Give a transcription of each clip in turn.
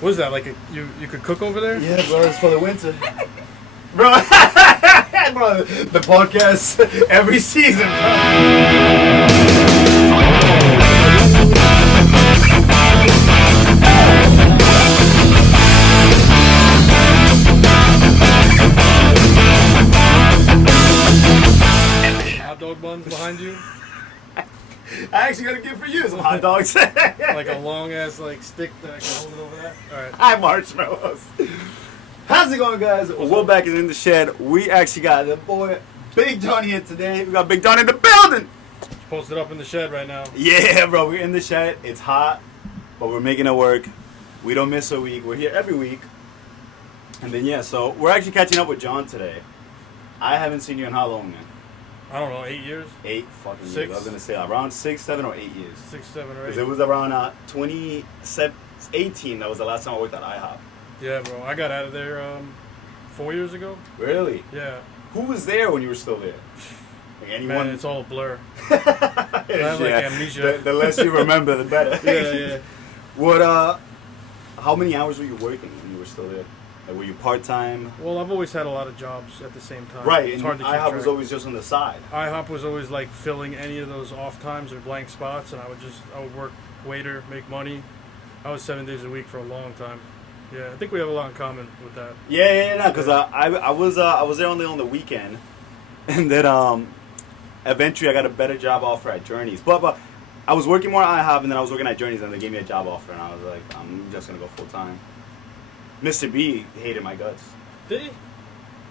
What is that? Like you could cook over there? Yeah, bro, it's for the winter. Bro, bro, the podcast every season, Hot dog buns behind you? I actually got a gift for you, some hot dogs. Like a long ass like stick that I can hold it over that? Alright. Hi, marshmallows. How's it going, guys? We're back in the shed. We actually got the boy Big John here today. We got Big John in the building. It's posted up in the shed right now. Yeah, bro, we're in the shed. It's hot, but we're making it work. We don't miss a week. We're here every week. And then, yeah, so we're actually catching up with John today. I haven't seen you in how long, man? I don't know, 8 years? 8 fucking 6. years. I was going to say around 6, 7, or 8 years. 6, 7, or 8. Because it was around 2018. That was the last time I worked at Ihop. Yeah, bro. I got out of there 4 years ago. Really? Yeah. Who was there when you were still there? Like anyone? Man, it's all a blur. I have like amnesia. The less you remember, the better. Yeah. What? How many hours were you working when you were still there? Like, were you part-time? Well, I've always had a lot of jobs at the same time. Right, It's and hard to keep IHOP track. was always just on the side. IHOP was always like filling any of those off times or blank spots, and I would work waiter, make money. I was 7 days a week for a long time. Yeah, I think we have a lot in common with that. Yeah, because I was there only on the weekend, and then eventually I got a better job offer at Journeys. But I was working more at IHOP, and then I was working at Journeys, and they gave me a job offer, and I was like, I'm just gonna go full time. Mr. B hated my guts. Did he?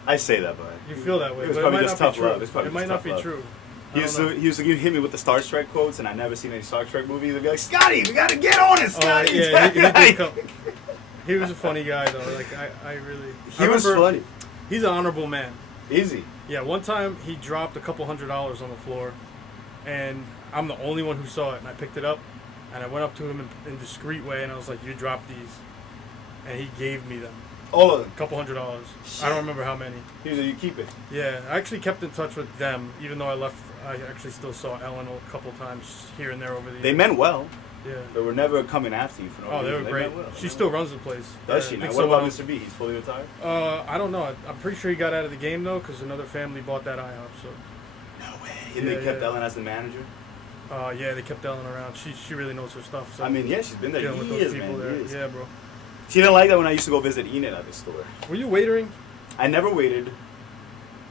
I say that, but You feel that way. It was but probably it might just not tough be true. love. It might not be true. He used to hit me with the Star Trek quotes, and I never seen any Star Trek movies. He'd be like, Scotty, we gotta get on it, Scotty. Yeah, he did come. He was a funny guy though. Like I really. He was funny. He's an honorable man. Easy. Yeah, one time he dropped a couple $100s on the floor, and I'm the only one who saw it, and I picked it up, and I went up to him in a discreet way, and I was like, "You dropped these," and he gave me them. All of them. A couple $100s. I don't remember how many. He was like, you keep it. Yeah, I actually kept in touch with them, even though I left. I actually still saw Ellen a couple times here and there over the years. They meant well. Yeah. They were never coming after you for no reason. They were great. Well. She still runs the place. Does she now? What about Mr. B? He's fully retired? I don't know. I'm pretty sure he got out of the game, though, because another family bought that IHOP, so... No way. And they kept Ellen as the manager? Yeah, they kept Ellen around. She really knows her stuff. So I mean, yeah, she's been there dealing with years, those people man. there. Years. Yeah, bro. She didn't like that when I used to go visit Enid at the store. Were you waitering? I never waited.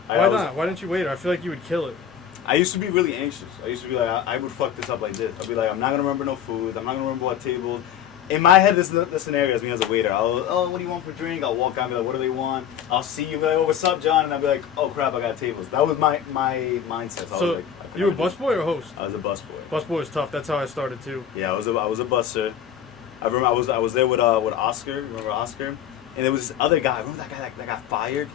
Why not? Why didn't you waiter? I feel like you would kill it. I used to be really anxious. I used to be like, I would fuck this up like this. I'd be like, I'm not going to remember no food. I'm not going to remember what tables. In my head, this is the scenario as me as a waiter. Oh, what do you want for a drink? I'll walk out and be like, what do they want? I'll see you, be like, oh, what's up, John? And I'll be like, oh, crap, I got tables. That was my mindset. So I was like, you were a busboy or host? I was a busboy. Busboy was tough. That's how I started, too. Yeah, I was a busser. I remember I was there with Oscar. Remember Oscar? And there was this other guy. Remember that guy that got fired?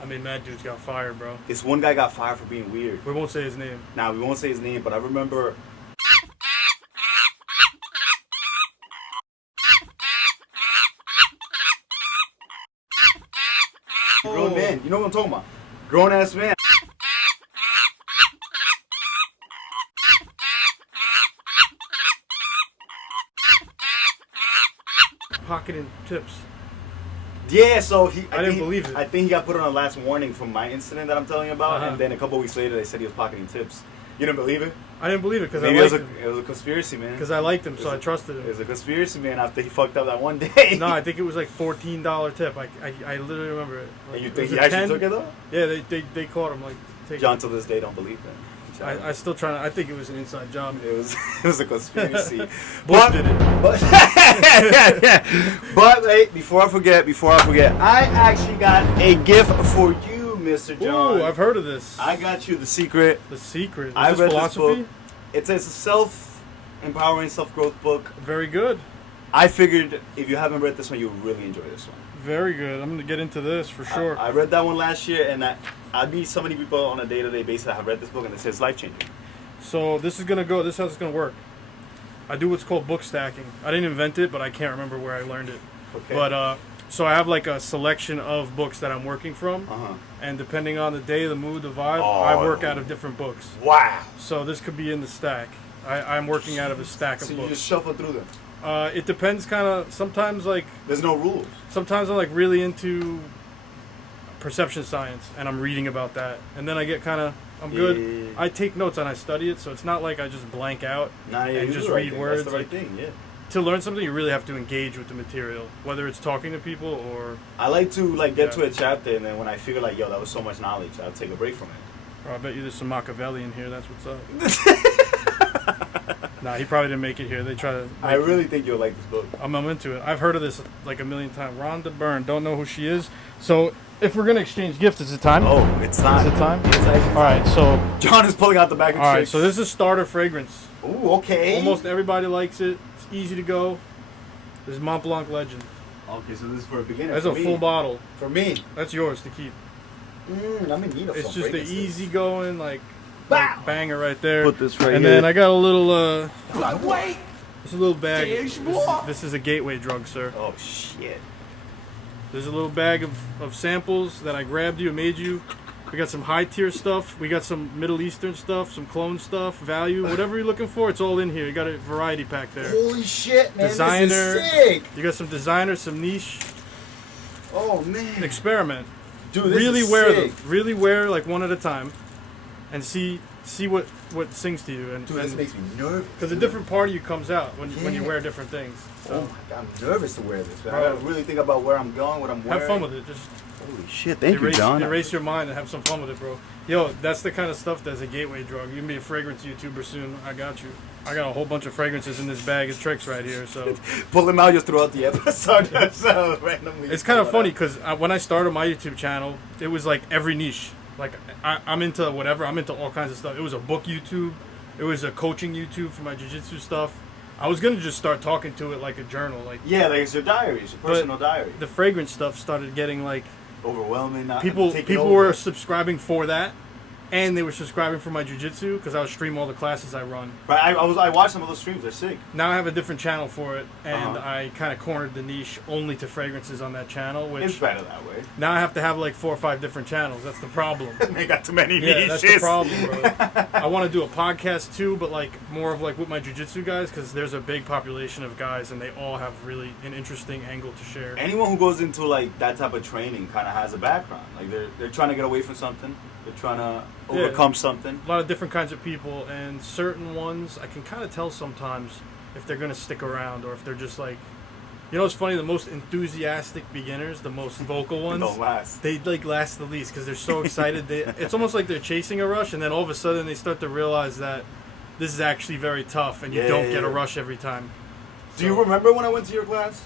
I mean, mad dudes got fired, bro. This one guy got fired for being weird. We won't say his name. Nah, we won't say his name, but I remember... Grown man. You know what I'm talking about? Grown-ass man. Pocketing tips. Yeah, so I didn't believe it. I think he got put on a last warning from my incident that I'm telling you about, and then a couple weeks later they said he was pocketing tips. You didn't believe it? I didn't believe it because I Maybe liked him. it was a conspiracy, man. Because I liked him, so I trusted him. It was a conspiracy, man, after he fucked up that one day. No, I think it was like $14 tip. I literally remember it. Like, And you think he actually took it, though? Yeah, they caught him. Like, John, to this day, don't believe that. I still trying to. I think it was an inside job. It was a conspiracy. Bush did it. But wait, before I forget, I actually got a gift for you, Mr. John. Ooh, I've heard of this. I got you The Secret. The Secret. Is I this read philosophy? this book. It's a self-empowering, self-growth book. Very good. I figured if you haven't read this one, you'll really enjoy this one. Very good. I'm gonna get into this for sure. I read that one last year, and I meet so many people on a day-to-day basis that have read this book, and it says life-changing. So this is gonna go. This is how it's gonna work. I do what's called book stacking. I didn't invent it, but I can't remember where I learned it. Okay. But so I have like a selection of books that I'm working from, Uh-huh. and depending on the day, the mood, the vibe, I work out of different books. Wow. So this could be in the stack. I'm working out of a stack of So you books. just shuffle through them. It depends, kind of. Sometimes like There's no rules. sometimes I'm like really into perception science, and I'm reading about that, and then I get kind of I'm good. Yeah. I take notes and I study it, so it's not like I just blank out Nah, yeah, and you just do the right read thing. words. That's the right Like, thing, yeah. to learn something, you really have to engage with the material, whether it's talking to people or. I like to like get Yeah. to a chapter, and then when I figure like, yo, that was so much knowledge, I'll take a break from it. Or I bet you there's some Machiavelli in here. That's what's up. Nah, he probably didn't make it here. They try to. I really think you'll like this book. I'm into it. I've heard of this like a million times. Rhonda Byrne. Don't know who she is. So if we're gonna exchange gifts, is it time? Oh, it's time. Is it time? It's actually All right. So. John is pulling out the bag of All right. tricks. So this is starter fragrance. Ooh, okay. Almost everybody likes it. It's easy to go. This is Mont Blanc Legend. Okay, so this is for a beginner. That's for a me. full bottle. For me. That's yours to keep. I'm in need of It's some just the fragrances. easy going like Bow! banger right there. Put this right and here. then I got a little Wait! this is a little bag. There's This more. this is a gateway drug, sir. Oh shit. There's a little bag of samples that I grabbed you and made you. We got some high tier stuff. We got some Middle Eastern stuff, some clone stuff, value, whatever you're looking for. It's all in here. You got a variety pack there. Holy shit, man! Designer. This is sick. You got some designer, some niche. Oh man. Experiment. Dude, this Really is wear sick. them. Really wear like one at a time, and see what sings to you. And Dude, this makes me nervous. because a different part of you comes out when you Yeah. wear different things. So Oh my god, I'm nervous to wear this, man. I Bro. gotta really think about where I'm going, what I'm wearing. have fun with it. Just Holy shit, thank erase, you, John. erase your mind and have some fun with it, bro. Yo, that's the kind of stuff that's a gateway drug. You can be a fragrance YouTuber soon. I got you. I got a whole bunch of fragrances in this bag of tricks right here. So Pull them out just throughout the episode, just randomly. it's kind of funny because when I started my YouTube channel, it was like every niche. Like I'm into whatever. I'm into all kinds of stuff. It was a book YouTube. It was a coaching YouTube for my jiu-jitsu stuff. I was gonna just start talking to it like a journal. Like Yeah, like it's your diary, it's your personal diary. the fragrance stuff started getting like Overwhelming. people taking people over. were subscribing for that, and they were subscribing for my jiu-jitsu because I would stream all the classes I run. But I watched some of those streams. They're sick. Now I have a different channel for it, and Uh-huh. I kind of cornered the niche only to fragrances on that channel, It's which better that way. now I have to have like 4 or 5 different channels. That's the problem. They got too many Yeah, niches. that's the problem, bro. I want to do a podcast too, but like more of like with my jiu-jitsu guys, because there's a big population of guys, and they all have really an interesting angle to share. Anyone who goes into like that type of training kind of has a background. Like they're trying to get away from something. They're trying to Yeah. overcome something. A lot of different kinds of people, and certain ones I can kind of tell sometimes if they're gonna stick around or if they're just like, you know, it's funny. The most enthusiastic beginners, the most vocal They ones, don't last. they like last the least because they're so excited. It's almost like they're chasing a rush, and then all of a sudden they start to realize that this is actually very tough, and you Yeah, don't yeah, get a yeah. rush every time. Do you So- remember when I went to your class?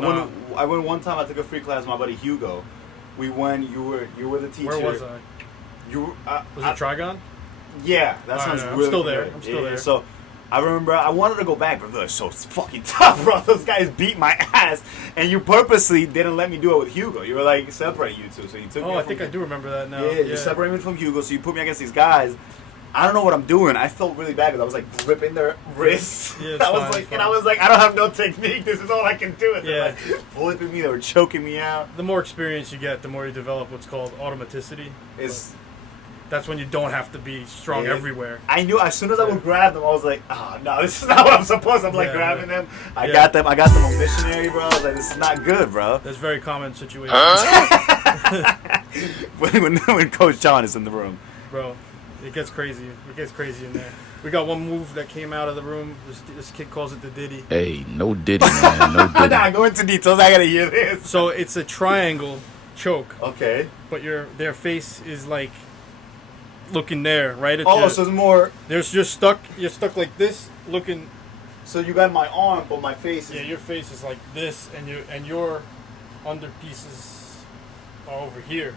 No. I went one time. I took a free class with my buddy Hugo. We went. You were the teacher. Where was I? You Was it Trigon? Yeah, that All sounds right, I'm really still there. familiar. I'm still Yeah, there. So I remember I wanted to go back, but they're so fucking tough, bro. Those guys beat my ass, and you purposely didn't let me do it with Hugo. You were like, separate you two. So you took me. Oh, I from- think I do remember that now. Yeah, you separated me from Hugo, so you put me against these guys. I don't know what I'm doing. I felt really bad because I was like gripping their wrists. Yeah, it's I was fine, like, it's and I fine. was like, I don't have no technique. This is all I can do. And Yeah. they're like flipping me. They were choking me out. The more experience you get, the more you develop what's called automaticity. It's. That's when you don't have to be strong Yeah. everywhere. I knew as soon as I would grab them, I was like, oh no, this is not what I'm supposed to. I'm like Yeah, grabbing yeah. them. I Yeah. got them on missionary, bro. I was like, this is not good, bro. That's very common situation, when Coach John is in the room. bro. It gets crazy. It gets crazy in there. We got one move that came out of the room. This kid calls it the Diddy. Hey, no Diddy, man. No Diddy. Nah, go into details. I gotta hear this. So it's a triangle choke, Okay. but their face is like looking there, right at Oh, your, so it's more. You're stuck like this, looking. So you got my arm, but my face is. Yeah, your face is like this, and your under pieces are over here.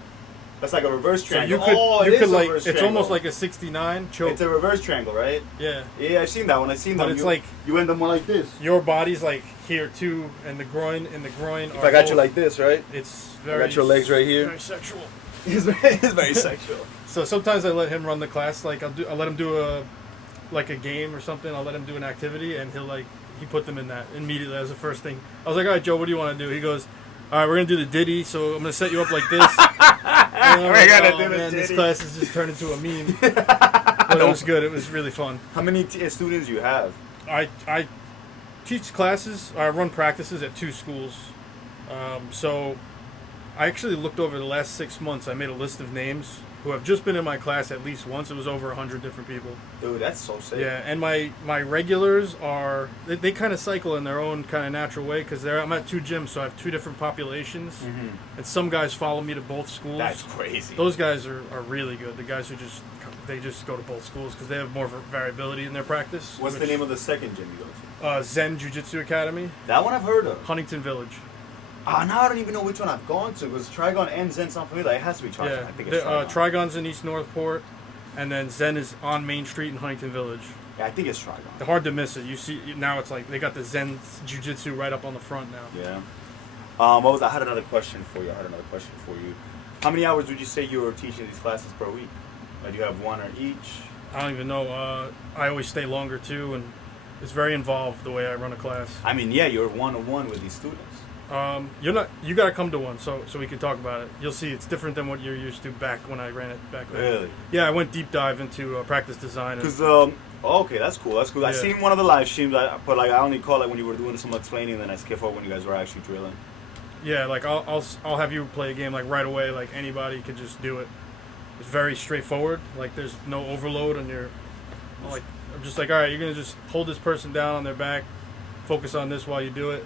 That's like a reverse So triangle. you could, oh, it you is could a like, reverse it's triangle. almost like a 69 choke. It's a reverse triangle, right? Yeah, Yeah, I've seen that one. I've seen but them. it's like you end them one like this. your body's like here too, and the groin If I got you like this, right? it's I very. got your legs right here. Very sexual. It's very sexual. So sometimes I let him run the class. Like I let him do a game or something. I'll let him do an activity, and he put them in that immediately as the first thing. I was like, all right, Joe, what do you want to do? He goes, all right, we're gonna do the Diddy. So I'm gonna set you up like this. And I'm We're like, gonna oh, do the man, this Diddy." class has just turned into a meme. But it was good. It was really fun. How many students you have? I teach classes. I run practices at 2 schools. So I actually looked over the last 6 months. I made a list of names who have just been in my class at least once. It was over 100 different people. Dude, that's so sick. Yeah, and my regulars are they kind of cycle in their own kind of natural way because I'm at 2 gyms, so I have 2 different populations, and some guys follow me to both schools. That's crazy. Those guys are really good. The guys who just go to both schools because they have more variability in their practice. What's the name of the second gym you go to? Zen Jiu-Jitsu Academy, That one I've heard of. Huntington Village. Now I don't even know which one I've gone to because Trigon and Zen sound familiar. It has to be Trigon. Yeah, I think it's Trigon. Trigon's in East Northport, and then Zen is on Main Street in Huntington Village. Yeah, I think it's Trigon. They're hard to miss it. You see now it's like they got the Zen Jiu-Jitsu right up on the front now. Yeah. I had another question for you. How many hours would you say you were teaching these classes per week? Like, do you have one or each? I don't even know. I always stay longer too, and it's very involved the way I run a class. I mean, yeah, you're one-on-one with these students. You're not. You got to come to one so we can talk about it. You'll see it's different than what you're used to back when I ran it back then. Really? Yeah, I went deep dive into practice design. Because okay, that's cool. I Yeah. seen one of the live streams, but like I only caught like when you were doing some explaining, and then I skip over when you guys were actually drilling. Yeah, like I'll have you play a game like right away. Like anybody could just do it. It's very straightforward. Like there's no overload on your. Like I'm just like, all right, you're gonna just hold this person down on their back, focus on this while you do it.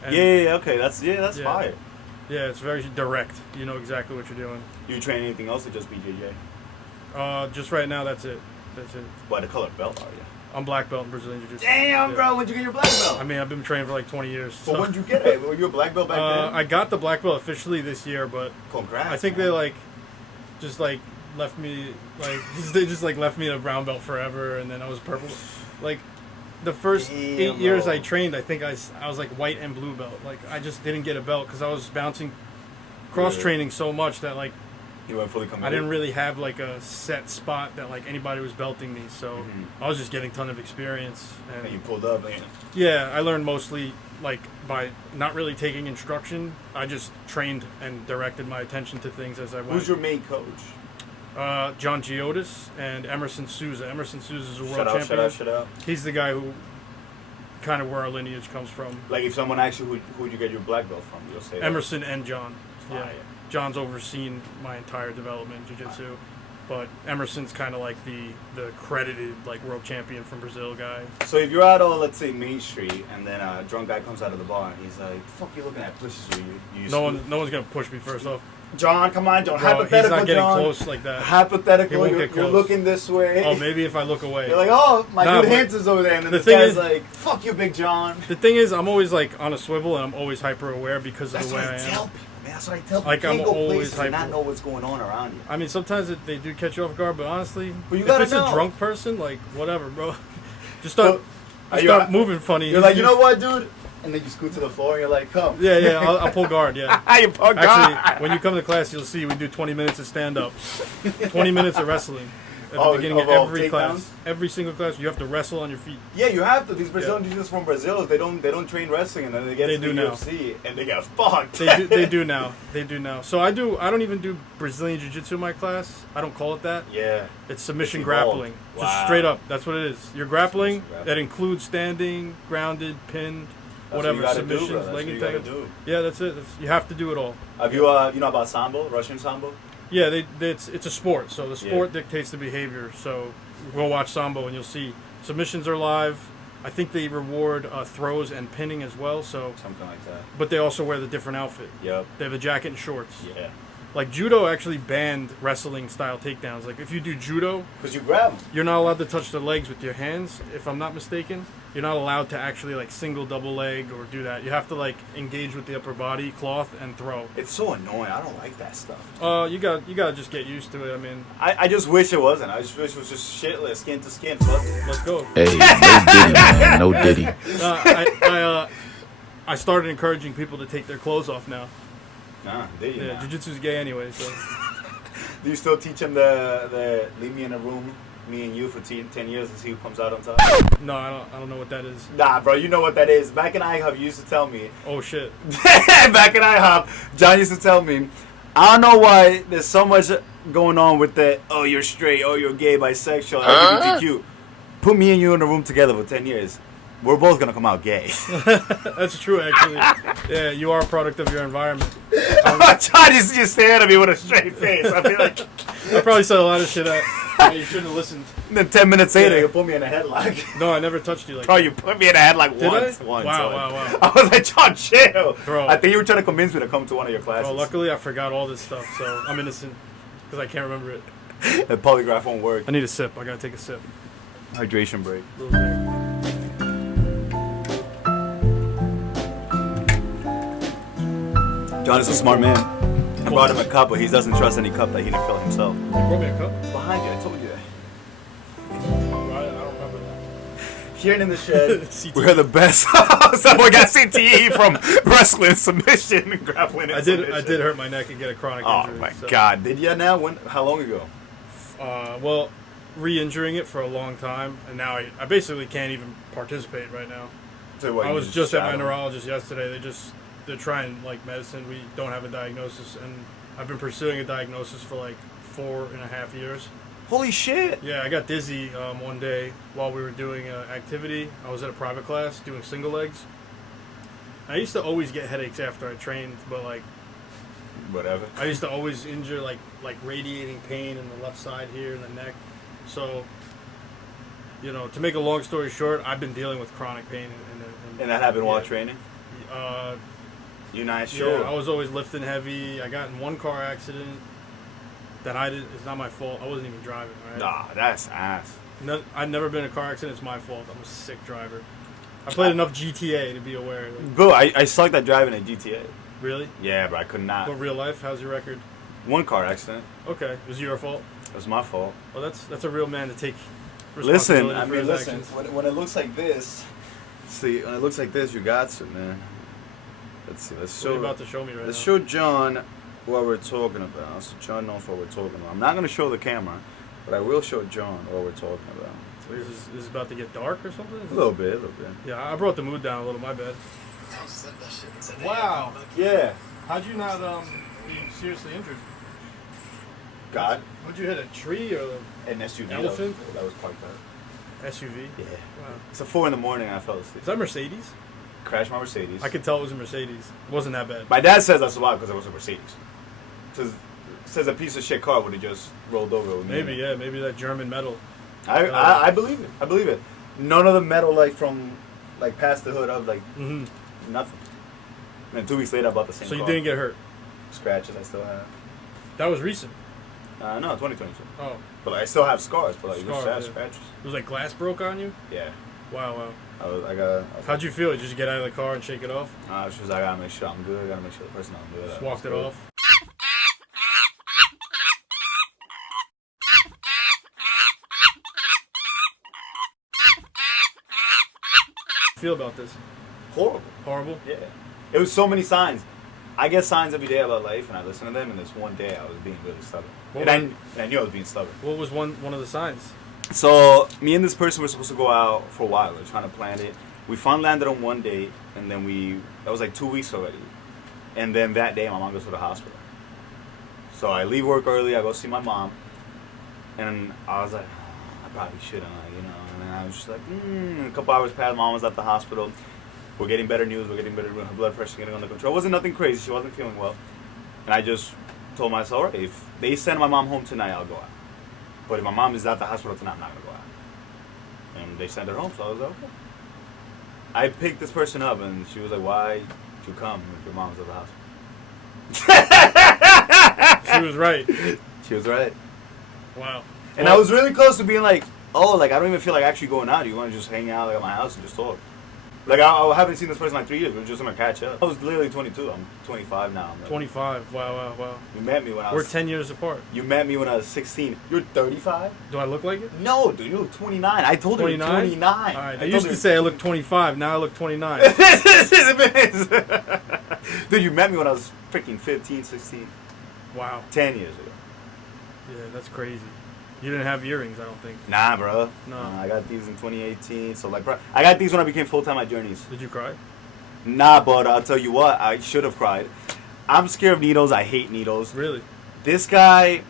And Okay, that's Yeah. fire. Yeah, it's very direct. You know exactly what you're doing. You train anything else or just BJJ? Just right now, that's it. What the color belt are you? I'm black belt in Brazilian Jiu-Jitsu. Damn, Yeah. bro, when'd you get your black belt? I mean, I've been training for like 20 years. But So. when'd you get it? Were you a black belt back then? I got the black belt officially this year, but Congrats. I think man. they left me they just left me a brown belt forever, and then I was purple. Like the first 8 years I trained, I think I was like white and blue belt. Like I just didn't get a belt because I was bouncing cross training so much that like You went fully committed. I didn't really have like a set spot that like anybody was belting me, so I was just getting a ton of experience. And you pulled up, man. Yeah, I learned mostly like by not really taking instruction. I just trained and directed my attention to things as I went. Who's your main coach? John Giotis and Emerson Souza. Emerson Souza is a world champion. Shout out. He's the guy who kind of where our lineage comes from. Like if someone asks you who'd you get your black belt from, you'll say that. Emerson and John. Yeah. Fire. John's overseen my entire development in jiu-jitsu, but Emerson's kind of like the credited like world champion from Brazil guy. So if you're out on, let's say, Main Street, and then a drunk guy comes out of the bar, and he's like, "Fuck you looking at pushes you No one's gonna push me first off. John, come on, John. Bro, hypothetical, he's not getting John. close like that. Hypothetical, He won't you're, get you're close. looking this way. Oh, maybe if I look away. You're like, oh, my Nah, dude but Hancer's over there, and then the this thing guy's is- like, fuck you, Big John. The thing is, I'm always like on a swivel, and I'm always hyper aware because of That's the way what I I am. tell people, man. That's what I tell people. Like, You can't I'm go always places and not hyper. know what's going on around you. I mean, sometimes they do catch you off guard, but honestly, But you if gotta it's know. a drunk person, like whatever, bro. Just start, Are you- start moving funny. You're like, you know what, dude? And then you scoot to the floor, and you're like, come. Yeah, I'll pull guard. Yeah. You pull guard. Actually, when you come to class, you'll see we do 20 minutes of stand-up, 20 minutes of wrestling at the beginning of every takedowns? class. Every single class, you have to wrestle on your feet. Yeah, you have to. These Brazilian jiu-jitsu from Brazil, they don't train wrestling, and then they get They to do the now. UFC, and they get fucked. They do now. They do now. So I don't even do Brazilian Jiu-Jitsu in my class. I don't call it that. Yeah. It's submission It's evolved. grappling. Wow. Just straight up. That's what it is. You're grappling. Submission grappling. That includes standing, grounded, pinned, That's whatever, what you gotta do, submissions, bro. That's leg what you gotta entangles. do. Yeah, that's it. You have to do it all. Have you you know about sambo, Russian sambo? Yeah, it's a sport. So the sport dictates the behavior. So go watch Sambo and you'll see submissions are live. I think they reward throws and pinning as well. So, Something like that. but they also wear the different outfit. Yep. They have a jacket and shorts. Yeah. Like judo actually banned wrestling style takedowns. Like if you do judo, Because you grab them. you're not allowed to touch the legs with your hands. If I'm not mistaken, you're not allowed to actually like single, double leg or do that. You have to like engage with the upper body, cloth, and throw. It's so annoying. I don't like that stuff. You gotta just get used to it. I mean, I just wish it wasn't. I just wish it was just shitless, skin to skin. Fuck it. let's go. Hey, no diddy, man. No diddy. I started encouraging people to take their clothes off now. Nah, did you? Yeah, Nah. jiu-jitsu's gay anyway, so Do you still teach them the leave me in a room, me and you for 10 years and see who comes out on top? no, I don't know what that is. Nah, bro, you know what that is. Back in IHOP, you used to tell me. Oh shit. Back in IHOP, John used to tell me, I don't know why there's so much going on with the, oh, you're straight, oh, you're gay, bisexual, LGBTQ. put me and you in a room together for 10 years. We're both gonna come out gay. That's true, actually. Yeah, you are a product of your environment. John just stared at me with a straight face. I feel like I probably said a lot of shit that you shouldn't have listened. then 10 minutes later, Yeah. you put me in a headlock. No, I never touched you like Bro, that. you put me in a headlock Did once. I? Once. Wow. I was like, John, chill. Bro. I think you were trying to convince me to come to one of your classes. Bro, luckily I forgot all this stuff, so I'm innocent. Because I can't remember it. The polygraph won't work. I need a sip. I gotta take a sip. Hydration break. Little there. John is a smart man. I brought him a cup, but he doesn't trust any cup that he didn't fill himself. You brought me a cup? It's behind you. I told you that. I don't remember that. Here in the shed, CTE. we're the best. So we got CTE from wrestling, submission, and grappling. And I did hurt my neck and get a chronic Oh injury. my so. God! Did you now? When? How long ago? Well, re-injuring it for a long time, and now I basically can't even participate right now. So what, I you was just at my shadow? neurologist yesterday. They're trying like medicine. We don't have a diagnosis, and I've been pursuing a diagnosis for like 4.5 years. Holy shit! Yeah, I got dizzy one day while we were doing an activity. I was at a private class doing single legs. I used to always get headaches after I trained, but like Whatever. I used to always injure like radiating pain in the left side here in the neck. So, you know, to make a long story short, I've been dealing with chronic pain. And that happened while yeah. training? You're not Yeah, sure? I was always lifting heavy. I got in one car accident that it's not my fault. I wasn't even driving, right? Nah, that's ass. No, I've never been in a car accident. It's my fault. I'm a sick driver. I played enough GTA to be aware. Like, Bro, I sucked at driving at GTA. really? Yeah, but I could not. But real life, how's your record? One car accident. Okay, it was your fault. It was my fault. Well, that's a real man to take Listen, responsibility I for mean, his listen. actions. When it looks like this, see, when it looks like this, you got to, man. Let's see. Let's What are show. you about to show me right Let's now? show John what we're talking about. So John knows what we're talking about. I'm not gonna show the camera, but I will show John what we're talking about. This is about to get dark or something? A little bit, a little bit. Yeah, I brought the mood down a little. My bad. Wow. Yeah. How'd you not be seriously injured? God. Would you hit a tree or An SUV. Elephant? That was parked out. the SUV? Yeah. Wow. It's 4 in the morning. I fell asleep. Is that Mercedes? Crashed my Mercedes. I could tell it was a Mercedes. It wasn't that bad. My dad says that's a lot because it was a Mercedes. Says a piece of shit car would have just rolled over with me. Maybe, yeah. Maybe that German metal. I believe it. I believe it. None of the metal from past the hood up Mm-hmm. nothing. And then 2 weeks later I bought the same So you car. didn't get hurt? Scratches I still have. That was recent. No, 2022. Oh. But I still have scars. But just Scars, yeah. scratches. It was like glass broke on you? Yeah. Wow. How'd How'd you feel? Did you just get out of the car and shake it off? She was like, I gotta make sure I'm good. I gotta make sure the person I'm good. Just walked it off? Feel about this? Horrible. Horrible? Yeah. It was so many signs. I get signs every day about life, and I listen to them. And this one day, I was being really stubborn, What and I knew I was being stubborn. What was one of the signs? So me and this person were supposed to go out for a while. We were trying to plan it. We finally landed on one date, and then that was like 2 weeks already. And then that day, my mom goes to the hospital. So I leave work early. I go see my mom, and I was like, I probably shouldn't, And then I was just like, A couple hours passed. Mom was at the hospital. We're getting better news. Her blood pressure getting under control. It wasn't nothing crazy. She wasn't feeling well. And I just told myself, all right, if they send my mom home tonight, I'll go out. But if my mom is at the hospital tonight, I'm not going to go out. And they sent her home, so I was like, okay. I picked this person up, and she was like, why did you come if your mom's at the hospital? She was right. She was right. Wow. And I was really close to being like, I don't even feel like actually going out. You want to just hang out at my house and just talk. I haven't seen this person in 3 years. We're just going to catch up. I was literally 22. I'm 25 now. 25. Wow. You met me when I was... We're 10 years apart. You met me when I was 16. You're 35? Do I look like it? No, dude. You look 29. I told you 29? you're 29. All right. I used to say I look 25. Now I look 29. Dude, you met me when I was freaking 15, 16. Wow. 10 years ago. Yeah, that's crazy. You didn't have earrings, I don't think. Nah, bro. No. I got these in 2018. So, bro, I got these when I became full-time at Journeys. Did you cry? Nah, but I'll tell you what. I should have cried. I'm scared of needles. I hate needles. Really? This guy...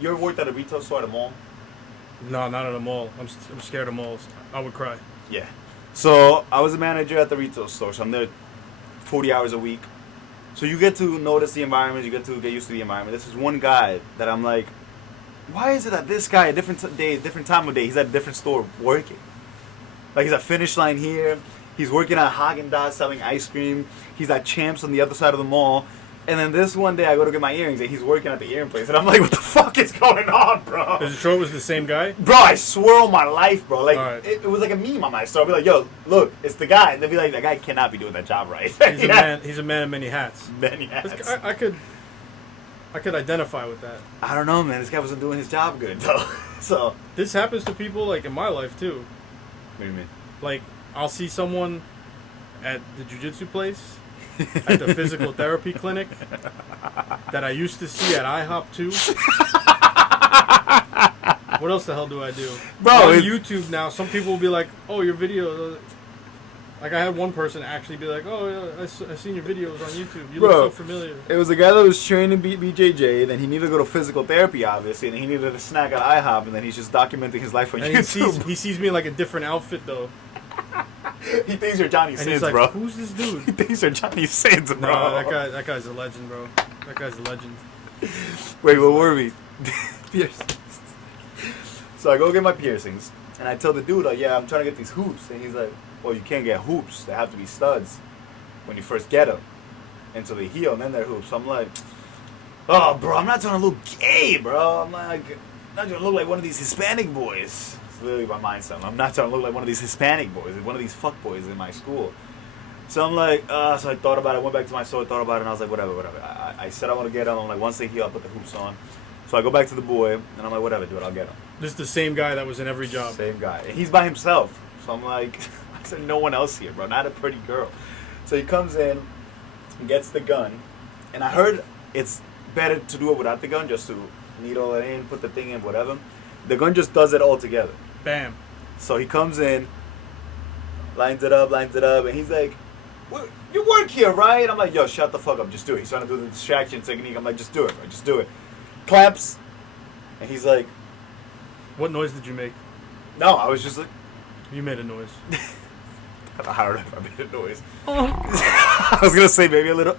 You ever worked at a retail store at a mall? No, not at a mall. I'm scared of malls. I would cry. Yeah. So I was a manager at the retail store, so I'm there 40 hours a week. So you get to notice the environment, you get to get used to the environment. This is one guy that I'm like, why is it that this guy, a different day, different time of day, he's at a different store working? Like he's at Finish Line here, he's working at Haagen-Dazs selling ice cream, he's at Champs on the other side of the mall. And then this one day I go to get my earrings and he's working at the earring place. And I'm like, what the fuck is going on, bro? Is it true it was the same guy? Bro, I swear on my life, bro. Like, right. it was like a meme on my store. I'll be like, yo, look, it's the guy. And they'll be like, that guy cannot be doing that job right. He's a man of many hats. Many hats. I could identify with that. I don't know, man. This guy wasn't doing his job good, though. So. This happens to people, like, in my life, too. What do you mean? Like, I'll see someone at the jiu-jitsu place, at the physical therapy clinic, that I used to see at Ihop, too. What else the hell do I do? Bro, on YouTube now, some people will be like, oh, your video... Like, I had one person actually be like, oh, yeah, I seen your videos on YouTube. You look so familiar. It was a guy that was training BJJ, then he needed to go to physical therapy, obviously, and he needed a snack at IHOP, and then he's just documenting his life on and YouTube. He sees me in, like, a different outfit, though. He thinks you're Johnny And Sins, he's like, bro. who's this dude? He thinks you're Johnny Sins, bro. No, that guy's a legend, bro. That guy's a legend. Wait, what were we? Piercings. So I go get my piercings, and I tell the dude, like, yeah, I'm trying to get these hoops. And he's like, well, you can't get hoops. They have to be studs when you first get them until they heal, and then they're hoops. So I'm like, oh, bro, I'm not trying to look gay, bro. I'm like, I'm not trying to look like one of these Hispanic boys. It's literally my mindset. I'm not trying to look like one of these Hispanic boys, one of these fuck boys in my school. So I'm like, so I thought about it. I went back to my store, thought about it, and I was like, whatever. I said I want to get them. I'm like, once they heal, I'll put the hoops on. So I go back to the boy, and I'm like, whatever, dude, I'll get him. This is the same guy that was in every job. Same guy. And he's by himself. So I'm like, I said, no one else here, bro. Not a pretty girl. So he comes in, gets the gun, and I heard it's better to do it without the gun, just to needle it in, put the thing in, whatever. The gun just does it all together. Bam. So he comes in, lines it up, and he's like, well, you work here, right? I'm like, yo, shut the fuck up, just do it. He's trying to do the distraction technique. I'm like, just do it, bro, just do it. Claps, and he's like, what noise did you make? no, I was just like, You made a noise. I don't know if I made a noise. I was gonna say maybe a little.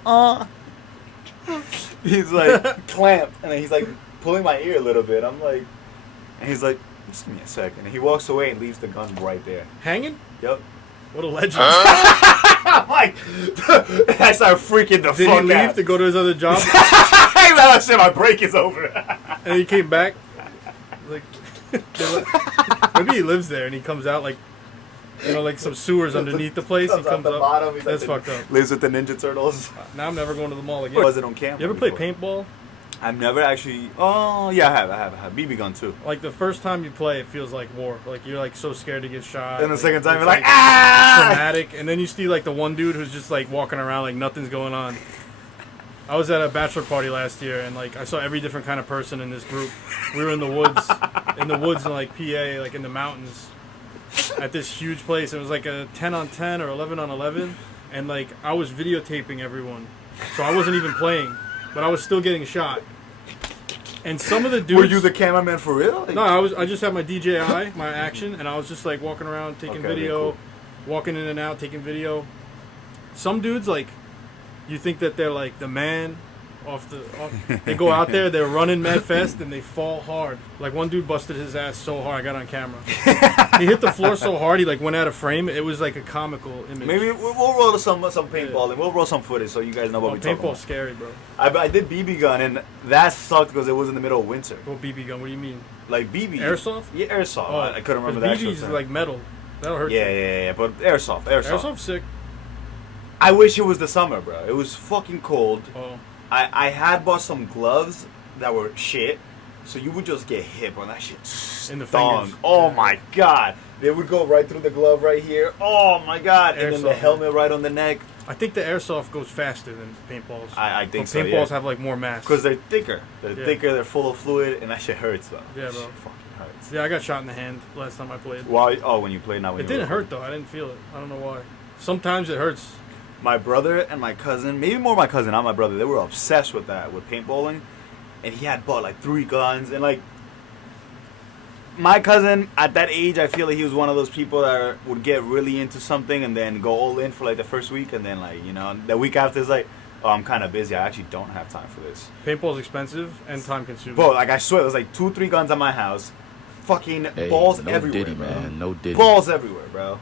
He's like clamped, and then he's like pulling my ear a little bit. I'm like, and he's like, just give me a second. And he walks away and leaves the gun right there. Hanging? Yep. What a legend. I'm like, I started freaking the Did fuck he leave out. to go to his other job? I said my break is over. And he came back? Like, maybe he lives there and he comes out like, you know, like some sewers underneath the place. He comes the up. bottom. He's That's like fucked up. Lives with the Ninja Turtles. Now I'm never going to the mall again. Was it on camera? You ever play before? paintball? I've never actually. Oh yeah, I have. BB gun too. Like the first time you play, it feels like war. Like you're like so scared to get shot. And the like, second time it's you're like, ah! traumatic. And then you see like the one dude who's just like walking around like nothing's going on. I was at a bachelor party last year and like I saw every different kind of person in this group. We were in the woods, in like PA, like in the mountains, at this huge place. It was like a 10 on 10 or 11 on 11, and like I was videotaping everyone, so I wasn't even playing, but I was still getting shot. And some of the dudes. Were you the cameraman for real? No, I just had my DJI, my action, and I was just like walking around taking video, cool. walking in and out taking video. Some dudes like, you think that they're like the man they go out there, they're running mad fast, and they fall hard. Like one dude busted his ass so hard, I got on camera. He hit the floor so hard, he like went out of frame. It was like a comical image. Maybe we'll roll some paintballing. We'll roll some footage so you guys know what we're talking about. Paintball's scary, bro. I did BB gun, and that sucked because it was in the middle of winter. What BB gun? What do you mean? Like BB. Airsoft? Yeah, airsoft. Oh, I couldn't remember that. BB's like metal. That'll hurt you. Yeah, but airsoft. Airsoft's sick. I wish it was the summer, bro. It was fucking cold. Oh. I had bought some gloves that were shit, so you would just get hit, bro. That shit In the stung. fingers. Oh my god. They would go right through the glove right here. Oh my god. And then the Airsoft, helmet right on the neck. I think the airsoft goes faster than paintballs. I think but so, paintballs yeah. have like more mass. Because they're thicker. They're Yeah. thicker, they're full of fluid, and that shit hurts, though. Yeah, That bro. shit fucking hurts. Yeah, I got shot in the hand last time I played. When you played, not when It you didn't were- hurt though. I didn't feel it. I don't know why. Sometimes it hurts. My brother and my cousin, maybe more my cousin, not my brother, they were obsessed with that, with paintballing. And he had bought like 3 guns, and like, my cousin at that age, I feel like he was one of those people that would get really into something and then go all in for like the first week, and then like, you know, the week after is like, oh, I'm kind of busy. I actually don't have time for this. Paintball's expensive and time consuming. Bro, like I swear, there's like 2-3 guns at my house, fucking Hey, balls no everywhere, diddy, bro. man. No diddy. Balls everywhere, bro.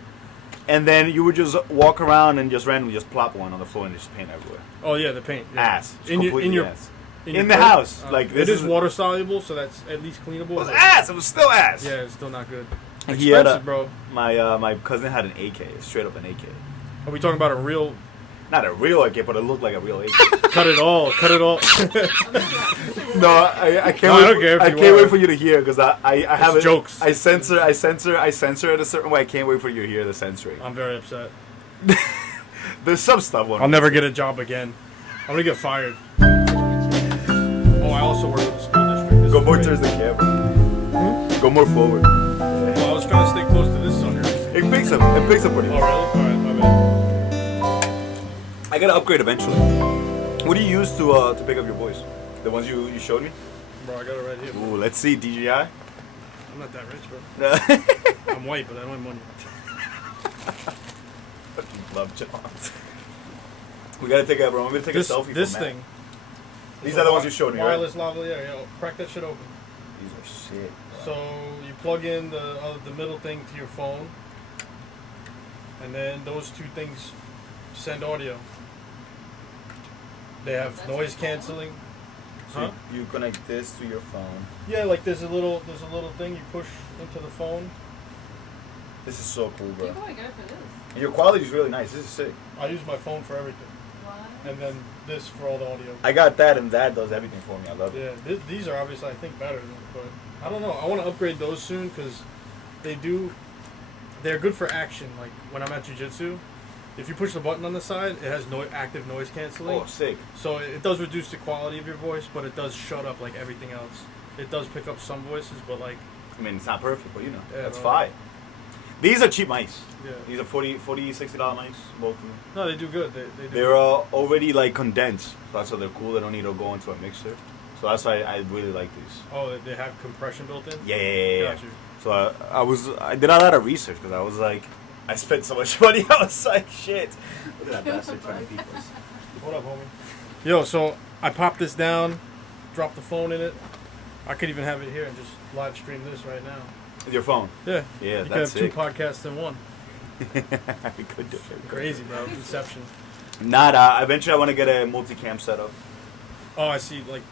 And then you would just walk around and just randomly just plop one on the floor and just paint everywhere. Oh yeah, the paint. Yeah. Ass. It's In your completely ass. in In your the coat? house. Like, it this is is- water soluble, so that's at least cleanable. It was but- ass. It was still ass. Yeah, it's still not good. He had Expensive, bro. my cousin had an AK, straight up an AK. Are we talking about a real? Not a real AK, but it looked like a real AK. Cut it all. Cut it all. No, I can't. No, I don't care if I you can't are. wait for you to hear because I have it. jokes. I censor it a certain way. I can't wait for you to hear the censoring. I'm very upset. There's some stuff. I'll never get a job again. I'm gonna get fired. Oh, I also work at the school district. This Go is more great. towards the camera. Go more forward. Well, I was trying to stay close to this sucker. It picks up. It picks up pretty Oh, well. really? All right, my bad. I gotta upgrade eventually. What do you use to pick up your voice? The ones you showed me? Bro, I got it right here. Bro. Ooh, let's see DJI. I'm not that rich, bro. I'm white, but I don't have money. Fucking love John. We gotta take a bro. I'm gonna take a selfie. This for Matt. thing. These are the ones you showed me, right? Wireless lavalier. Yeah, crack that shit open. These are shit. So you plug in the middle thing to your phone, and then those two things send audio. They have That's noise your phone? canceling. So Huh? you connect this to your phone. Yeah, like there's a little thing you push into the phone. This is so cool, bro. You gotta go for this. And your quality is really nice. This is sick. I use my phone for everything, What? and then this for all the audio. I got that, and that does everything for me. I love it. Yeah, these are obviously I think better, but I don't know. I want to upgrade those soon because they're good for action. Like when I'm at jiu-jitsu, if you push the button on the side, it has active noise canceling. Oh, sick. So it does reduce the quality of your voice, but it does shut up like everything else. It does pick up some voices, but like I mean, it's not perfect, but you know, Yeah, that's well, fine. These are cheap mics. yeah. These are $40, $60 mics, both of them. No, they do good. They do. They're already like condensed. That's why they're cool. They don't need to go into a mixer. So that's why I really like these. Oh, they have compression built in. Yeah. Got you. So I did a lot of research because I was like, I spent so much money. I was like, shit. Look at that bastard trying to peep us. What up, homie? Yo, so I popped this down, dropped the phone in it. I could even have it here and just live stream this right now. With your phone. Yeah. Yeah, You could that's have two sick. podcasts in one. We could do it. Crazy, bro. Deception. Eventually I want to get a multi-cam setup. Oh, I see. Like.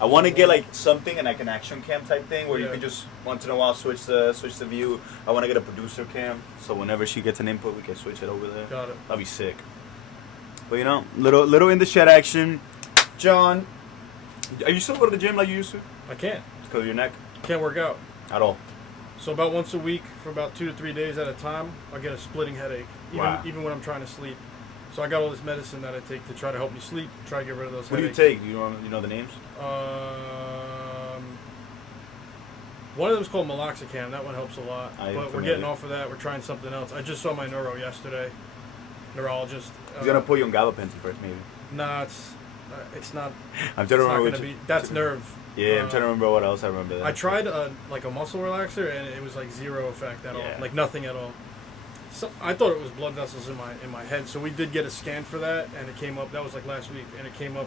I want to get like something like an action cam type thing where you Yeah. can just once in a while switch the view. I want to get a producer cam so whenever she gets an input we can switch it over there. Got it. That'd be sick. But you know, little in the shed action. John, are you still go to the gym like you used to? I can't. Because of your neck? Can't work out. At all. So about once a week for about 2 to 3 days at a time, I get a splitting headache. Wow. Even when I'm trying to sleep. So I got all this medicine that I take to try to help me sleep, try to get rid of those What do you headaches. take? You know the names? One of them is called meloxicam. That one helps a lot. I am But we're familiar. getting off of that. We're trying something else. I just saw my neurologist. He's gonna put you on gabapentin first, maybe. Nah, it's not. I'm trying It's to not remember. gonna be. That's nerve. Yeah, I'm trying to remember what else I remember. That. I tried like a muscle relaxer and it was like zero effect at all, Yeah. like nothing at all. So I thought it was blood vessels in my head. So we did get a scan for that, and it came up. That was like last week, and it came up.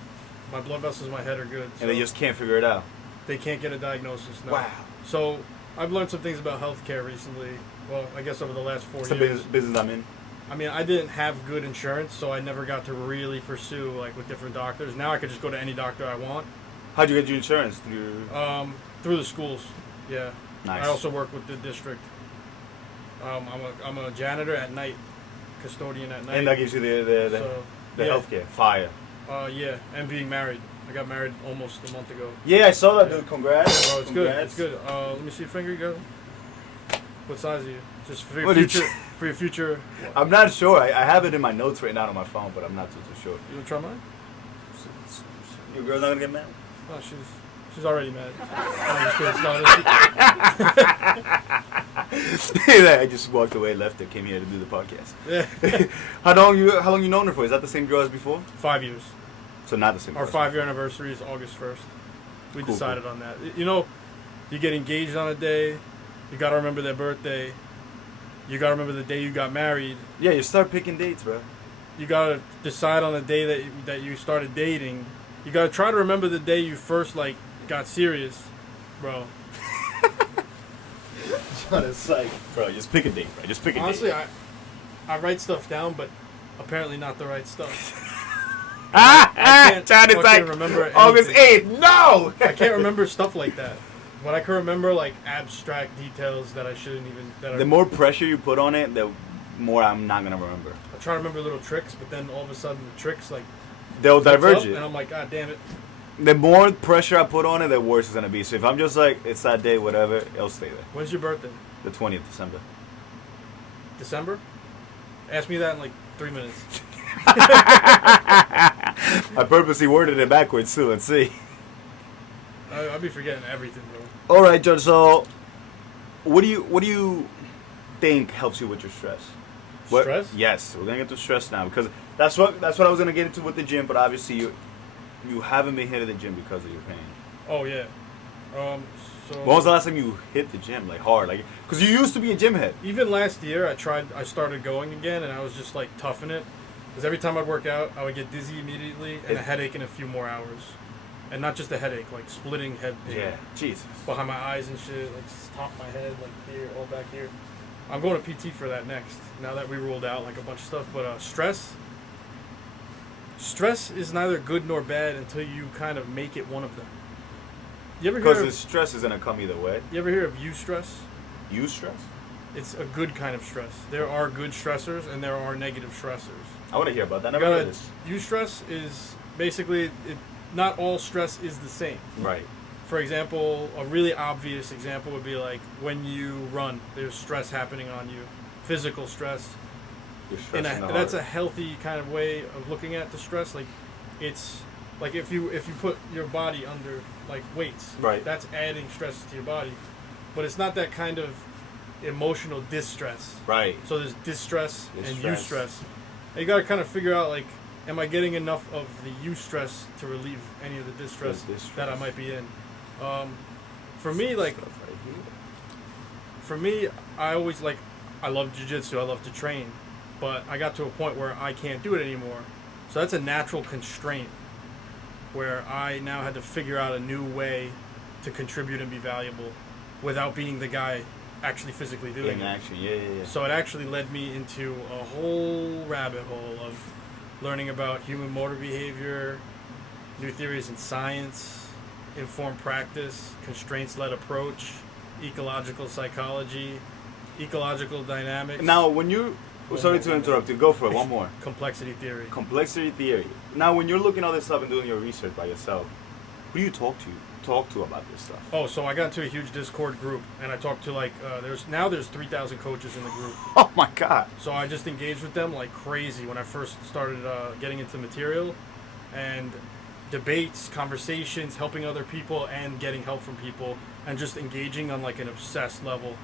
My blood vessels in my head are good. So And they just can't figure it out. they can't get a diagnosis now. Wow. So I've learned some things about healthcare recently. Well, I guess over the last 4 It's the years. business I'm in. I mean, I didn't have good insurance, so I never got to really pursue like with different doctors. Now I could just go to any doctor I want. How'd you get your insurance? Through the schools. Yeah. Nice. I also work with the district. I'm a janitor at night, custodian at night. And that gives you the So, yeah. healthcare. Fire. Yeah, and being married. I got married almost a month ago. Yeah, I saw that, dude. Congrats. Bro, it's good. Congrats. It's good. Let me see your finger. Go. What size are you? Just for your What did future. you- For your future. I'm not sure. I have it in my notes right now on my phone, but I'm not too sure. You wanna try mine? Your girl's not gonna get mad? Oh, she's already mad. I'm just kidding. I just walked away, left her, came here to do the podcast. Yeah. How long you known her for? Is that the same girl as before? 5 years. So not the same. Our person. 5-year anniversary is August 1st. We Cool, decided on that. You know, you get engaged on a day, You gotta remember their birthday. You gotta remember the day you got married. Yeah, you start picking dates, bro. You gotta decide on the day that you started dating. You gotta try to remember the day you first like got serious, bro. John is like, bro, just pick a date, bro. Just pick a Honestly, date. I write stuff down, but apparently not the right stuff. John is like, remember August anything. 8th, no! I can't remember stuff like that. But I can remember like abstract details that I shouldn't even. The more pressure you put on it, the more I'm not gonna remember. I try to remember little tricks, but then all of a sudden the tricks like They'll diverge up, it. and I'm like, God damn it. The more pressure I put on it, the worse it's gonna be. So if I'm just like, it's that day, whatever, it'll stay there. When's your birthday? The 20th December. December? Ask me that in like 3 minutes. I purposely worded it backwards too. Let's see. I'll be forgetting everything, bro. All right, John. So, what do you think helps you with your stress? Stress? Yes, we're gonna get to stress now because that's what I was gonna get into with the gym. But obviously, you haven't been hitting the gym because of your pain. Oh yeah. So When was the last time you hit the gym like hard? Like, because you used to be a gym head. even last year, I started going again, and I was just like toughing it. Because every time I'd work out, I would get dizzy immediately and a headache in a few more hours. And not just a headache, like splitting head pain. Yeah, Jesus. Behind my eyes and shit, like top of my head, like here, all back here. I'm going to PT for that next. Now that we ruled out like a bunch of stuff, but stress is neither good nor bad until you kind of make it one of them. You ever Because hear the stress is gonna come either way. You ever hear of Eustress? Eustress? It's a good kind of stress. There are good stressors and there are negative stressors. I want to hear about that. I You never heard gotta, this. Eustress is basically not all stress is the same. Right. For example, a really obvious example would be like when you run, there's stress happening on you, physical stress. You're stressing the That's heart. a healthy kind of way of looking at the stress. Like, it's like if you put your body under like weights, Right. That's adding stress to your body, but it's not that kind of emotional distress. Right. So there's distress and Distress. eustress. And you got to kind of figure out like, am I getting enough of the eustress to relieve any of the distress The distress. that I might be in? For me, like, I always like, I love jiu-jitsu, I love to train, but I got to a point where I can't do it anymore. So that's a natural constraint where I now had to figure out a new way to contribute and be valuable without being the guy actually physically doing In it. action, yeah. So it actually led me into a whole rabbit hole of learning about human motor behavior, new theories in science, informed practice, constraints-led approach, ecological psychology, ecological dynamics. Now, when you... Sorry to interrupt you. Go for it. One more. Complexity theory. Complexity theory. Now, when you're looking all this up and doing your research by yourself, who do you talk to about this stuff? Oh, so I got into a huge Discord group, and I talked to like there's 3,000 coaches in the group. Oh my God. So I just engaged with them like crazy when I first started getting into material, and debates, conversations, helping other people, and getting help from people, and just engaging on like an obsessed level.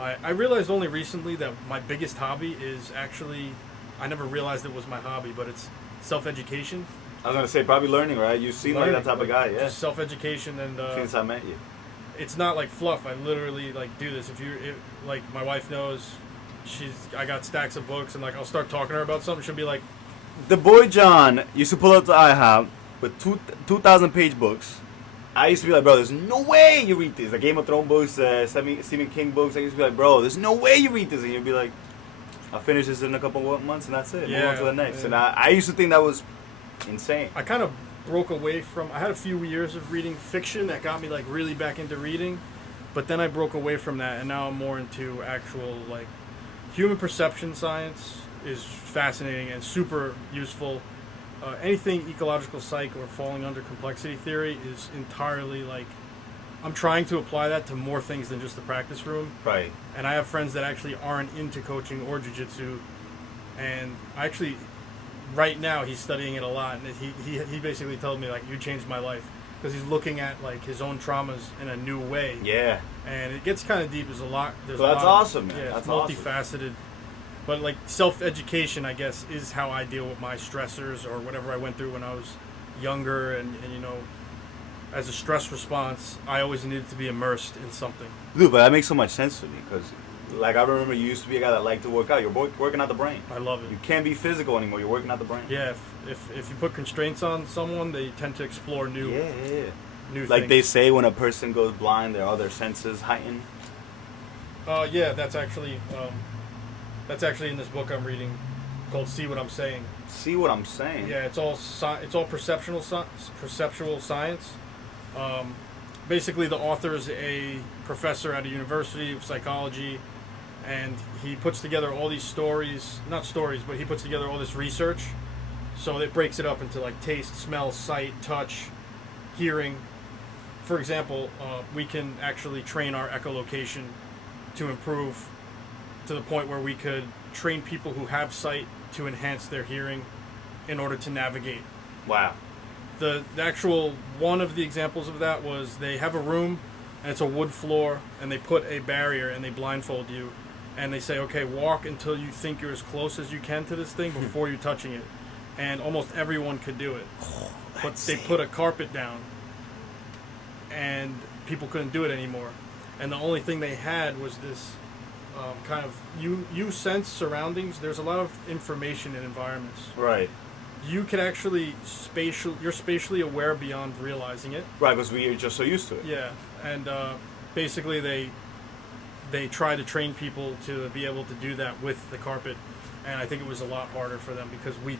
I realized only recently that my biggest hobby is actually, I never realized it was my hobby, but it's self-education. I was gonna say probably learning, right? You seem like that type of guy, yeah. Just self-education and Since I met you. it's not like fluff. I literally like do this. Like my wife knows, I got stacks of books, and like I'll start talking to her about something. She'll be like, The boy John used to pull up to Ihop with 2,000 page books. I used to be like, bro, there's no way you read this. The Game of Thrones books, Stephen King books. I used to be like, bro, there's no way you read this. And you'd be like, I'll finish this in a couple of months and that's it. Move on to the next. Yeah. And I used to think that was insane. I kind of broke away from. I had a few years of reading fiction that got me like really back into reading, but then I broke away from that, and now I'm more into actual like human perception science is fascinating and super useful. Anything ecological psych or falling under complexity theory is entirely like, I'm trying to apply that to more things than just the practice room. Right. And I have friends that actually aren't into coaching or jiu-jitsu, and actually right now he's studying it a lot, and he basically told me like, you changed my life, because he's looking at like his own traumas in a new way. Yeah. And it gets kind of deep. There's a lot. Well, that's awesome, man. Yeah, That's it's awesome. multifaceted. But like self-education, I guess, is how I deal with my stressors or whatever I went through when I was younger, and you know, as a stress response, I always needed to be immersed in something. Dude, but that makes so much sense to me because, like, I remember you used to be a guy that liked to work out. You're working out the brain. I love it. You can't be physical anymore. You're working out the brain. Yeah, if you put constraints on someone, they tend to explore new Like things. they say, when a person goes blind, their other senses heighten. Yeah, that's actually in this book I'm reading called "See What I'm Saying." See what I'm saying? Yeah, it's all perceptual science. Basically, the author is a professor at a university of psychology, and he puts together all these not stories, but he puts together all this research. So it breaks it up into like taste, smell, sight, touch, hearing. For example, we can actually train our echolocation to improve to the point where we could train people who have sight to enhance their hearing in order to navigate. Wow. The actual one of the examples of that was they have a room and it's a wood floor and they put a barrier and they blindfold you and they say, okay, walk until you think you're as close as you can to this thing before you're touching it. And almost everyone could do it. But they put a carpet down and people couldn't do it anymore. And the only thing they had was this kind of, you sense surroundings. There's a lot of information in environments. Right. You can actually you're spatially aware beyond realizing it. Right, because we are just so used to it. Yeah, and basically they try to train people to be able to do that with the carpet, and I think it was a lot harder for them because we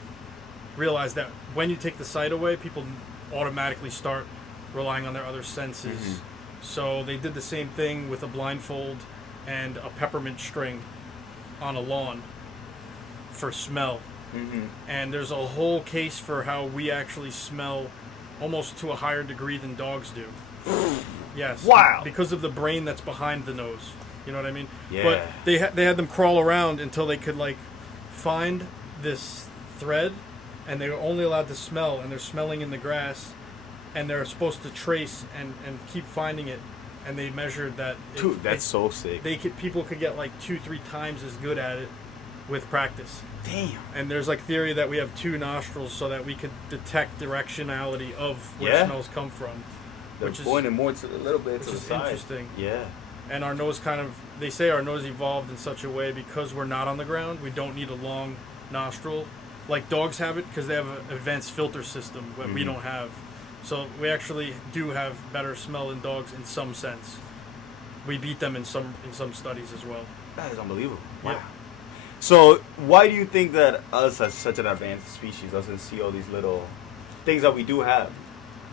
realized that when you take the sight away, people automatically start relying on their other senses. Mm-hmm. So they did the same thing with a blindfold and a peppermint string on a lawn for smell. Mm-hmm. And there's a whole case for how we actually smell almost to a higher degree than dogs do. Yes. Wow. Because of the brain that's behind the nose. You know what I mean? Yeah. But they had them crawl around until they could like find this thread, and they were only allowed to smell, and they're smelling in the grass, and they're supposed to trace and keep finding it. And they measured that. Dude, that's so sick. People could get like 2-3 times as good at it with practice. Damn. And there's like theory that we have 2 nostrils so that we could detect directionality of where smells come from. They're which pointing more to a little bit to the is side. interesting. Yeah. And our nose they say our nose evolved in such a way because we're not on the ground. We don't need a long nostril. Like dogs have it because they have an advanced filter system that we don't have. So we actually do have better smell than dogs in some sense. We beat them in some studies as well. That is unbelievable. Yeah. Wow. So why do you think that us as such an advanced species doesn't see all these little things that we do have?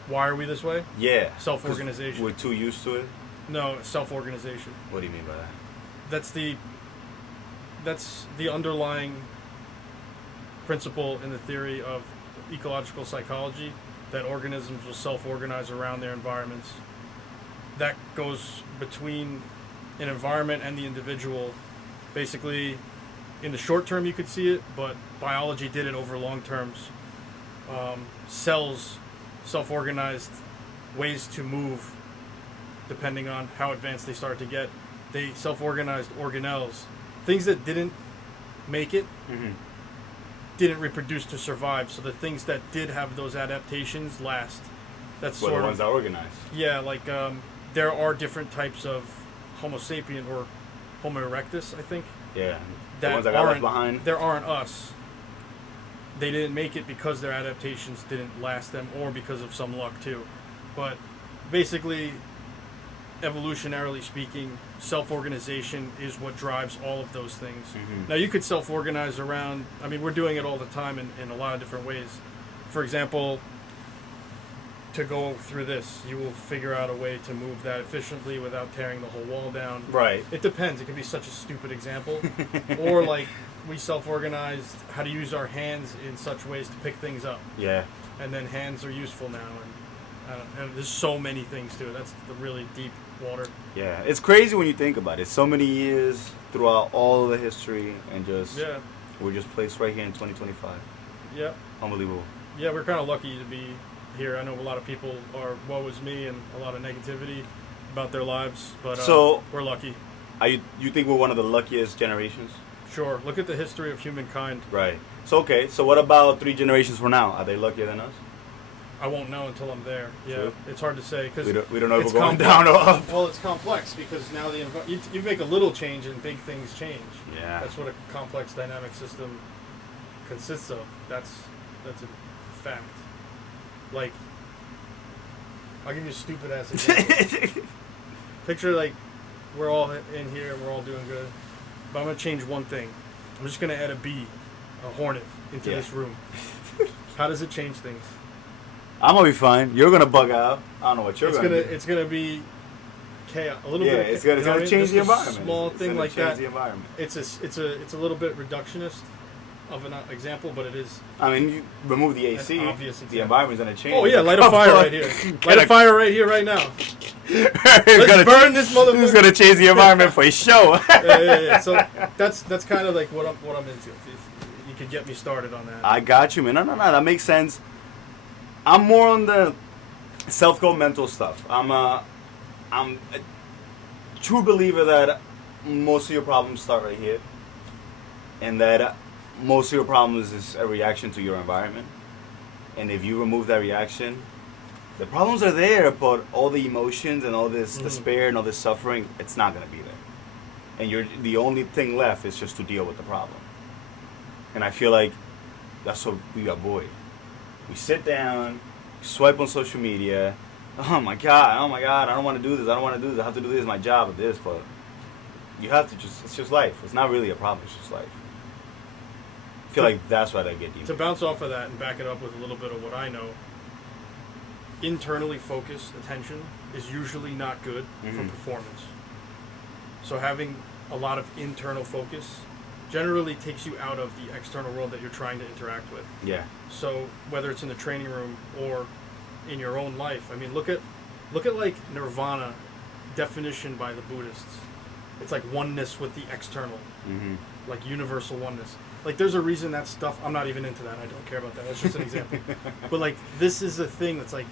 Why are we this way? Yeah. 'Cause Self-organization. we're too used to it? No, self-organization. What do you mean by that? That's the underlying principle in the theory of ecological psychology, that organisms will self-organize around their environments. That goes between an environment and the individual. Basically, in the short term you could see it, but biology did it over long terms. Cells self-organized ways to move depending on how advanced they start to get. They self-organized organelles. Things that didn't make it didn't reproduce to survive, so the things that did have those adaptations last. That's Well, sort the of ones that are organized. yeah, like there are different types of Homo sapien or Homo erectus, I think. Yeah. That The ones that got left aren't behind. There aren't us. They didn't make it because their adaptations didn't last them, or because of some luck too. But basically, evolutionarily speaking, self-organization is what drives all of those things. Now you could self-organize around, I mean, we're doing it all the time in a lot of different ways. For example, to go through this, you will figure out a way to move that efficiently without tearing the whole wall down. Right. It depends. It could be such a stupid example. Or like we self-organized how to use our hands in such ways to pick things up. Yeah. And then hands are useful now. And there's so many things to it. That's the really deep water. Yeah. It's crazy when you think about it. So many years throughout all of the history, and just Yeah. we're just placed right here in 2025. Yeah. Unbelievable. Yeah, we're kind of lucky to be here. I know a lot of people are woe is me and a lot of negativity about their lives, but So- we're lucky. You think we're one of the luckiest generations? Sure. Look at the history of humankind. Right. So okay. So what about 3 generations from now? Are they luckier than us? I won't know until I'm there. Yeah, True. it's hard to say because We don't know if it's we're going complex. down or up. Well, it's complex because now you make a little change and big things change. Yeah. That's what a complex dynamic system consists of. That's a fact. Like, I'll give you a stupid ass example. Picture like we're all in here and we're all doing good, but I'm gonna change one thing. I'm just gonna add a bee, a hornet, into this room. How does it change things? I'm gonna be fine. You're gonna bug out. I don't know what you're gonna do. It's gonna be chaos. A little Yeah, bit. it's gonna change the environment. Small It's thing gonna like change that. the environment. It's a little bit reductionist of an example, but it is. I mean, you remove the AC, An obvious the example. environment's gonna change. Oh yeah, light a fire right here. Light a fire right here, right now. Let's burn this motherfucker. This is gonna change the environment for a show. Yeah. So that's kind of like what I'm into. If you could get me started on that. I got you, man. No, that makes sense. I'm more on the self-go mental stuff. I'm a true believer that most of your problems start right here, and that most of your problems is a reaction to your environment. And if you remove that reaction, the problems are there, but all the emotions and all this despair and all this suffering, it's not gonna be there. And the only thing left is just to deal with the problem. And I feel like that's what we avoid. We sit down, swipe on social media. Oh my god, I don't want to do this. I have to do this, my job, or this. But you have to it's just life. It's not really a problem. It's just life. I feel like that's why I get deep. To bounce off of that and back it up with a little bit of what I know, internally focused attention is usually not good for performance. So having a lot of internal focus generally takes you out of the external world that you're trying to interact with. Yeah. So whether it's in the training room or in your own life, I mean, look at like nirvana definition by the Buddhists. It's like oneness with the external, like universal oneness. Like there's a reason that stuff. I'm not even into that. I don't care about that. That's just an example. But like this is a thing that's like,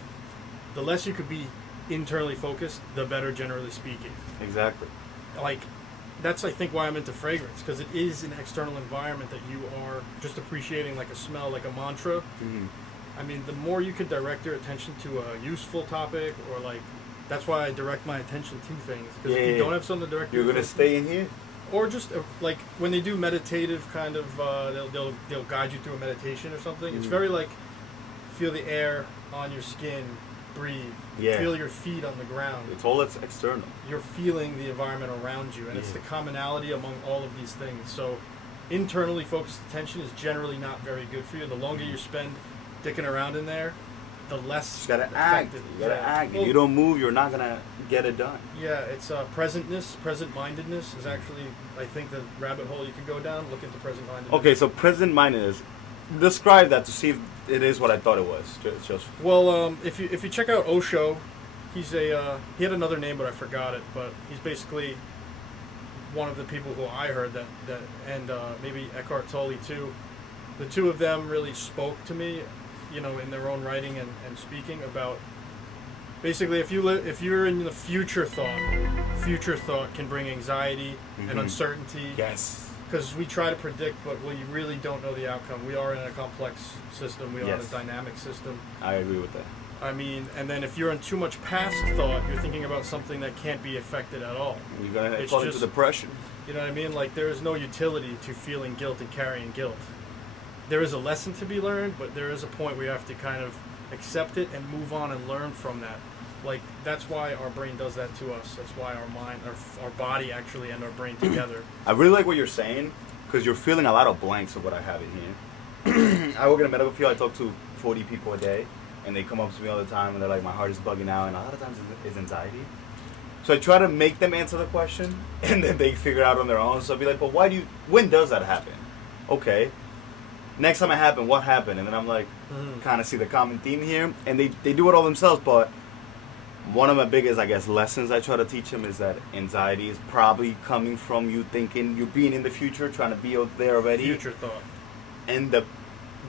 the less you could be internally focused, the better, generally speaking. Exactly. Like, that's I think why I'm into fragrance, because it is an external environment that you are just appreciating, like a smell, like a mantra. I mean, the more you could direct your attention to a useful topic, or like, that's why I direct my attention to things. Because if you don't have something to direct, you're gonna stay in here. Or just like when they do meditative kind of, they'll guide you through a meditation or something. It's very like, feel the air on your skin, breathe. Yeah. Feel your feet on the ground. It's all that's external. You're feeling the environment around you, and it's the commonality among all of these things. So internally focused attention is generally not very good for you. The longer you spend dicking around in there, the less You gotta act. effective. You gotta act. Well, If you don't move, you're not gonna get it done. yeah, it's presentness, present-mindedness is actually, I think, the rabbit hole you could go down. Look into present-mindedness. Okay, so present-mindedness. Describe that to see if it is what I thought it was. Just Well, if you check out Osho, he's he had another name, but I forgot it. But he's basically one of the people who I heard that and maybe Eckhart Tolle too. The two of them really spoke to me, in their own writing and speaking about. Basically, if you're in the future thought can bring anxiety and uncertainty. yes. Because we try to predict, but we really don't know the outcome. We are in a complex system. We are in a dynamic system. I agree with that. I mean, and then if you're in too much past thought, you're thinking about something that can't be affected at all. You're gonna It's fall into just- depression. You know what I mean? Like, there is no utility to feeling guilt and carrying guilt. There is a lesson to be learned, but there is a point where you have to kind of accept it and move on and learn from that. Like, that's why our brain does that to us. That's why our mind, our body actually, and our brain together. I really like what you're saying, because you're feeling a lot of blanks of what I have in here. I work in a medical field. I talk to 40 people a day, and they come up to me all the time, and they're like, my heart is bugging out, and a lot of times it's anxiety. So I try to make them answer the question, and then they figure it out on their own. So I'll be like, but when does that happen? Okay. Next time it happened, what happened? And then I'm like, kind of see the common theme here, and they do it all themselves, but one of my biggest, I guess, lessons I try to teach them is that anxiety is probably coming from you thinking you're being in the future, trying to be out there already. Future thought. And the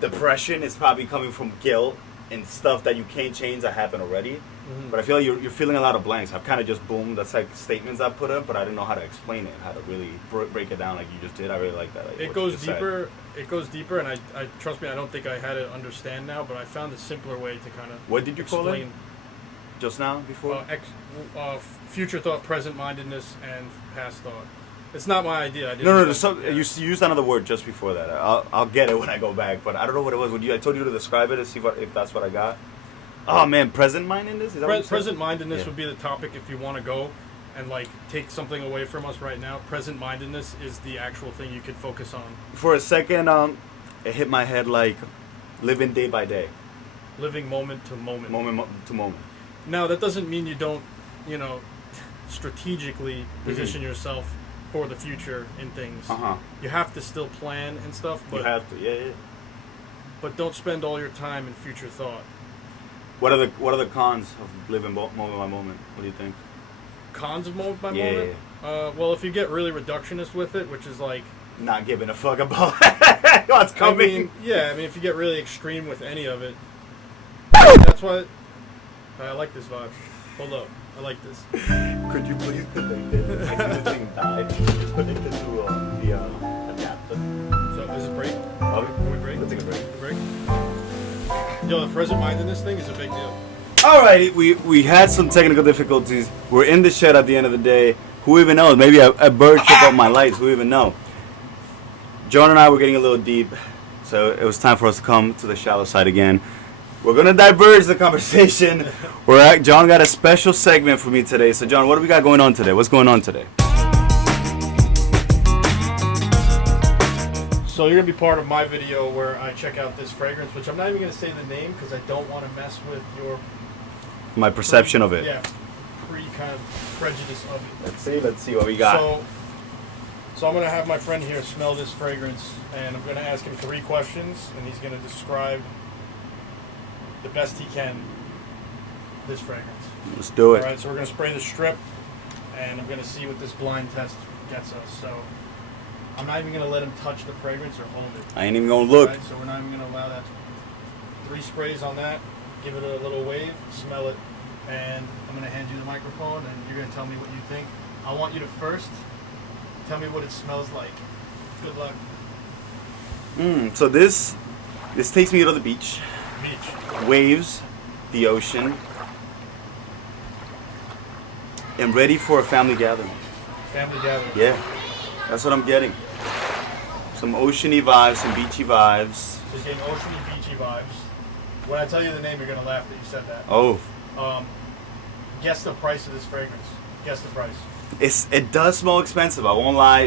depression is probably coming from guilt and stuff that you can't change that happened already. Mm-hmm. But I feel like you're feeling a lot of blanks. I've kind of just boom. That's like statements I put up, but I didn't know how to explain it, how to really break it down like you just did. I really like that. Like, It what goes you just said. deeper. It goes deeper, and I trust me. I don't think I had it understand now, but I found a simpler way to kind of What did you call it? explain. Just now, before? Future thought, present mindedness, and past thought. It's not my idea. I didn't No, invent it, yeah. you used another word just before that. I'll get it when I go back, but I don't know what it was. I told you to describe it and see if that's what I got. Oh man, present mindedness? Is that what you said? Present mindedness Yeah. would be the topic if you want to go and like take something away from us right now. Present mindedness is the actual thing you could focus on. For a second, it hit my head like living day by day, Living moment to moment. moment to moment. Now that doesn't mean you don't, strategically position Mm-hmm. yourself for the future in things. Uh-huh. You have to still plan and stuff, You but have to, yeah. but don't spend all your time in future thought. What are the cons of living moment by moment? What do you think? Cons of moment by Yeah, moment? Well, if you get really reductionist with it, which is like, Not giving a fuck about what's coming. I mean, if you get really extreme with any of it, that's why I like this vibe. Hold up, I like this. Could you please connect it? I see the thing died. Just connect it to the adapter. So, is it break? Probably. Can we break? Let's take a break. Can we break? Yo, the present mindedness thing is a big deal. Alright, we had some technical difficulties. We're in the shed at the end of the day. Who even knows? Maybe a bird took out my lights. Who even know? John and I were getting a little deep, so it was time for us to come to the shallow side again. We're gonna diverge the conversation. John got a special segment for me today. So John, what do we got going on today? What's going on today? So you're gonna be part of my video where I check out this fragrance, which I'm not even gonna say the name because I don't want to mess with your My perception of it. Yeah, kind of prejudice of it. Let's see what we got. So I'm gonna have my friend here smell this fragrance, and I'm gonna ask him 3 questions, and he's gonna describe the best he can this fragrance. Let's do it. All right, so we're gonna spray the strip, and I'm gonna see what this blind test gets us. So I'm not even gonna let him touch the fragrance or hold it. I ain't even gonna look. All right, so we're not even gonna allow that. 3 sprays on that. Give it a little wave. Smell it, and I'm gonna hand you the microphone, and you're gonna tell me what you think. I want you to first tell me what it smells like. Good luck. So this takes me to the beach. Beach. Waves, the ocean, and ready for a family gathering. Family gathering. Yeah, that's what I'm getting. Some oceany vibes, some beachy vibes. So you're getting oceany, beachy vibes. When I tell you the name, you're gonna laugh that you said that. Oh, Guess the price of this fragrance. Guess the price. it does smell expensive. I won't lie.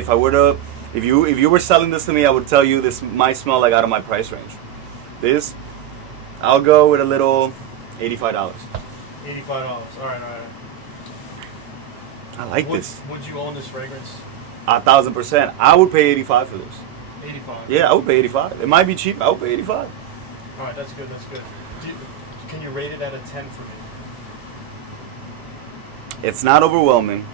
If you were selling this to me, I would tell you this might smell like out of my price range. This, I'll go with a little $85. $85. All right. I like this. Would you own this fragrance? 1,000%. I would pay 85 for this. 85. Yeah, I would pay 85. It might be cheap. I would pay 85. All right, that's good. Can you rate it out of 10 for me? It's not overwhelming.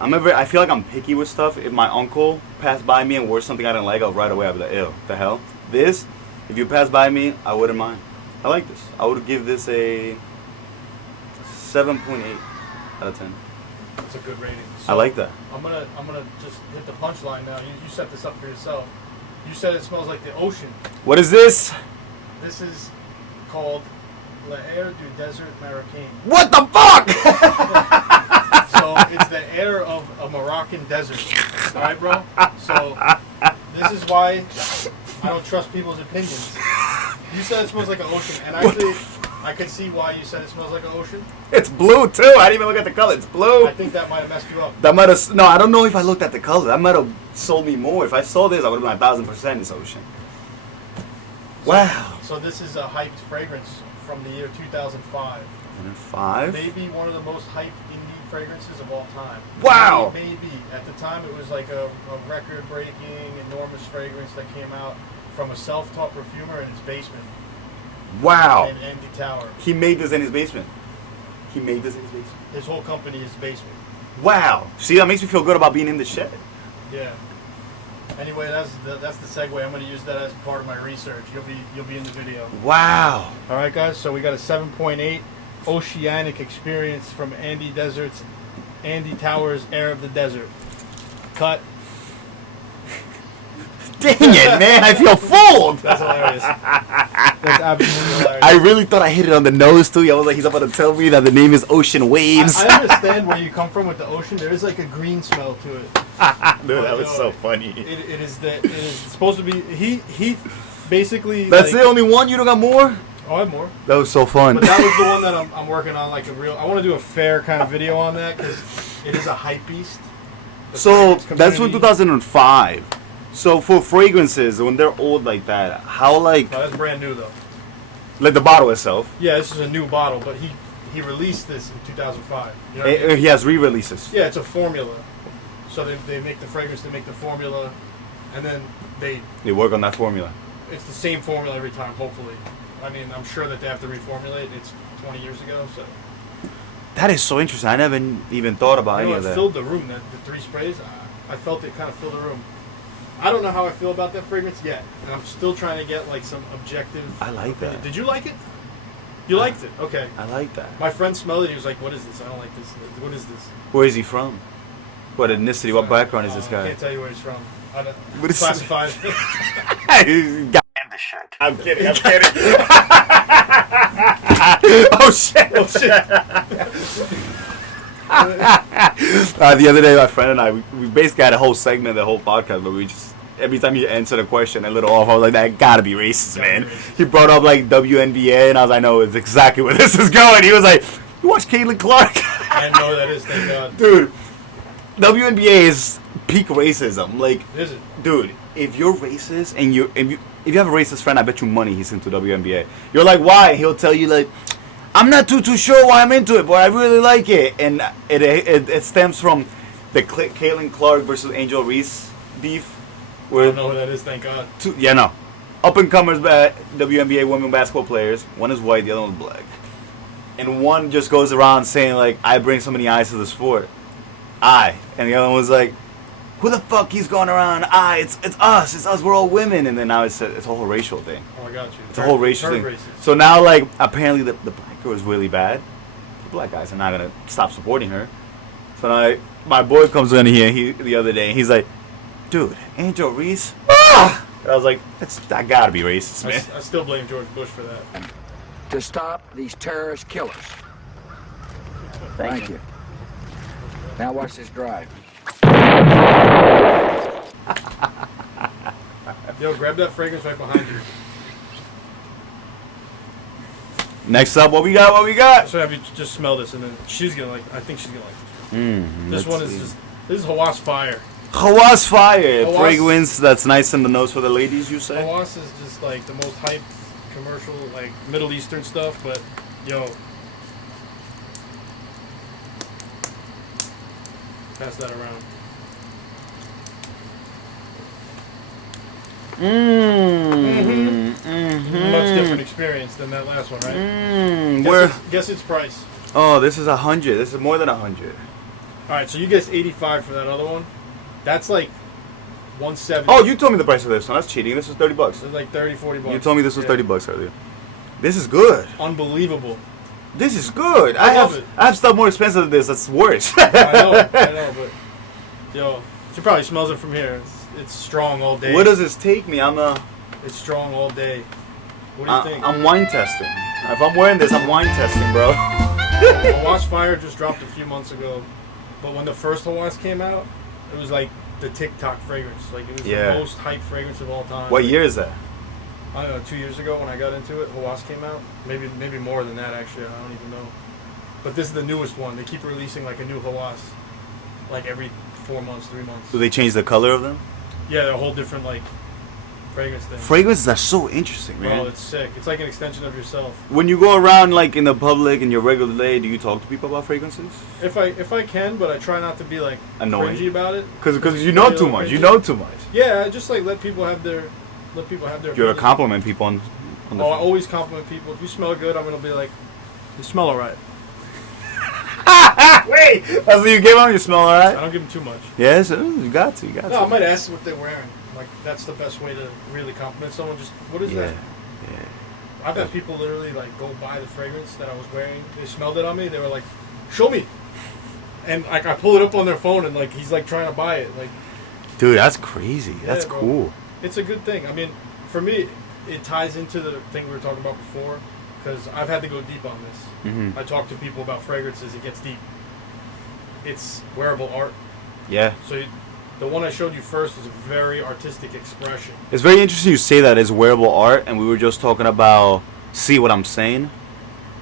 I feel like I'm picky with stuff. If my uncle passed by me and wore something I didn't like, I'll right away I'll be like, ew, the hell? This, if you pass by me, I wouldn't mind. I like this. I would give this a 7.8 out of 10. That's a good rating. I like that. I'm gonna just hit the punchline now. You set this up for yourself. You said it smells like the ocean. What is this? This is called L'air du Desert Marocain. What the fuck? So it's the air of a Moroccan desert. Alright, bro? So this is why I don't trust people's opinions. You said it smells like an ocean, and actually I could see why you said it smells like an ocean. It's blue too. I didn't even look at the color. It's blue. I think that might have messed you up. That might have. No, I don't know if I looked at the color. That might have sold me more. If I saw this, I would have been 1,000% this ocean. Wow. So this is a hyped fragrance from the year 2005. 5. Maybe one of the most hyped indie fragrances of all time. Wow. Maybe. At the time it was like a record-breaking, enormous fragrance that came out from a self-taught perfumer in his basement. Wow. In Empty Tower. He made this in his basement. His whole company is basement. Wow. See, that makes me feel good about being in the shed. Yeah. Anyway, that's the segue. I'm going to use that as part of my research. You'll be in the video. Wow. All right, guys. So we got a 7.8 oceanic experience from Andy Towers, Air of the Desert. Cut. Dang it, man! I feel fooled. That's hilarious. That's absolutely hilarious. I really thought I hit it on the nose too. I was like, he's about to tell me that the name is Ocean Waves. I understand where you come from with the ocean. There is like a green smell to it. Dude, that was so funny. It is supposed to be. He basically. That's the only one. You don't got more? Oh, I have more. That was so fun. But that was the one that I'm working on, like a real. I want to do a fair kind of video on that because it is a hype beast. So that's from 2005. So for fragrances, when they're old like that, how like? No, that's brand new though. Like the bottle itself. Yeah, this is a new bottle, but he released this in 2005. You know what I mean? He has re-releases. Yeah, it's a formula. So they make the fragrance, they make the formula, and then they work on that formula. It's the same formula every time, hopefully. I mean, I'm sure that they have to reformulate. It's 20 years ago, so. That is so interesting. I never even thought about any of It that. filled the room. The 3 sprays, I felt it kind of fill the room. I don't know how I feel about that fragrance yet, and I'm still trying to get like some objective. I like that. Did you like it? You liked it? Okay. I like that. My friend smelled it. He was like, "What is this? I don't like this. What is this?" Where is he from? What ethnicity? What background is this I guy? can't tell you where he's from. I don't What is classified. InTheShed. I'm kidding. I'm kidding. Oh shit! Oh shit! The other day, my friend and I, we basically had a whole segment, the whole podcast, but we just every time he answered a question a little off, I was like, that gotta be racist, man. He brought up like WNBA, and I was like, no, it's exactly where this is going. He was like, you watch Caitlin Clark? I know that is, thank God. Dude, WNBA is peak racism. Like, Is it? dude, if you're racist and if you have a racist friend, I bet you money he's into WNBA. You're like, why? He'll tell you like, I'm not too sure why I'm into it, but I really like it, and it stems from the Caitlin Clark versus Angel Reese beef. I don't know who that is, thank God. Up and comers, WNBA women basketball players. One is white, the other one's black, and one just goes around saying like, I bring so many eyes to the sport. And the other one was like, who the fuck he's going around? It's us, we're all women. And then now it's a whole racial thing. Oh, I got you. It's a whole racial thing. Racist. So now, like, apparently the black girl is really bad. The black guys are not going to stop supporting her. So now, my boy comes in here the other day, and he's like, dude, Angel Reese? Ah! And I was like, that gotta be racist, man. I still blame George Bush for that. To stop these terrorist killers. Thank you. Now watch this drive. Yo, grab that fragrance right behind you. Next up, what we got? So have you just smell this, and then she's gonna like. I think she's gonna like this one. This let's one is see. just. This is Hawass Fire. Hawass Fire. Hawass- Fragrance that's nice in the nose for the ladies, you say? Hawass is just like the most hyped commercial, like Middle Eastern stuff. But yo, pass that around. Much different experience than that last one, right? Guess its price. Oh, this is 100. This is more than 100. All right, so you guess 85 for that other one. That's like 170. Oh, you told me the price of this one. That's cheating. This is $30. It's like 30, 40 bucks. You told me this was Yeah. $30 earlier. This is good. Unbelievable. This is good. I love it. I have stuff more expensive than this. That's worse. I know, but yo, she probably smells it from here. It's strong all day. Where does this take me? It's strong all day. What do you think? I'm wine testing. If I'm wearing this, I'm wine testing, bro. Hawass Fire just dropped a few months ago, but when the first Hawass came out, it was like the TikTok fragrance. Like it was the most hyped fragrance of all time. What year is that? I don't know, 2 years ago when I got into it, Hawass came out. Maybe more than that actually. I don't even know. But this is the newest one. They keep releasing like a new Hawass, like every 4 months, 3 months. Do they change the color of them? Yeah, they're a whole different like fragrance thing. Fragrances are so interesting, man. Oh, it's sick. It's like an extension of yourself. When you go around like in the public in your regular day, do you talk to people about fragrances? If I can, but I try not to be like Annoying. cringy about it. Because you know too much. You know too much. Yeah, I just like let people have their. You're to opinion. compliment people on the I always compliment people. If you smell good, I'm gonna be like, you smell alright. Wait! So you give them, you smell I alright? don't give them too much. Yes, you got to. No, I might ask what they're wearing. Like, that's the best way to really compliment someone. Just, what is Yeah. that? I've had people literally, like, go buy the fragrance that I was wearing. They smelled it on me. They were like, show me. And, like, I pull it up on their phone, and, like, he's, like, trying to buy it. Like, Dude, that's crazy. That's bro. cool. It's a good thing. I mean, for me, it ties into the thing we were talking about before, because I've had to go deep on this. Mm-hmm. I talk to people about fragrances. It gets deep. It's wearable art. Yeah. So the one I showed you first is a very artistic expression. It's very interesting you say that it's wearable art, and we were just talking about see what I'm saying.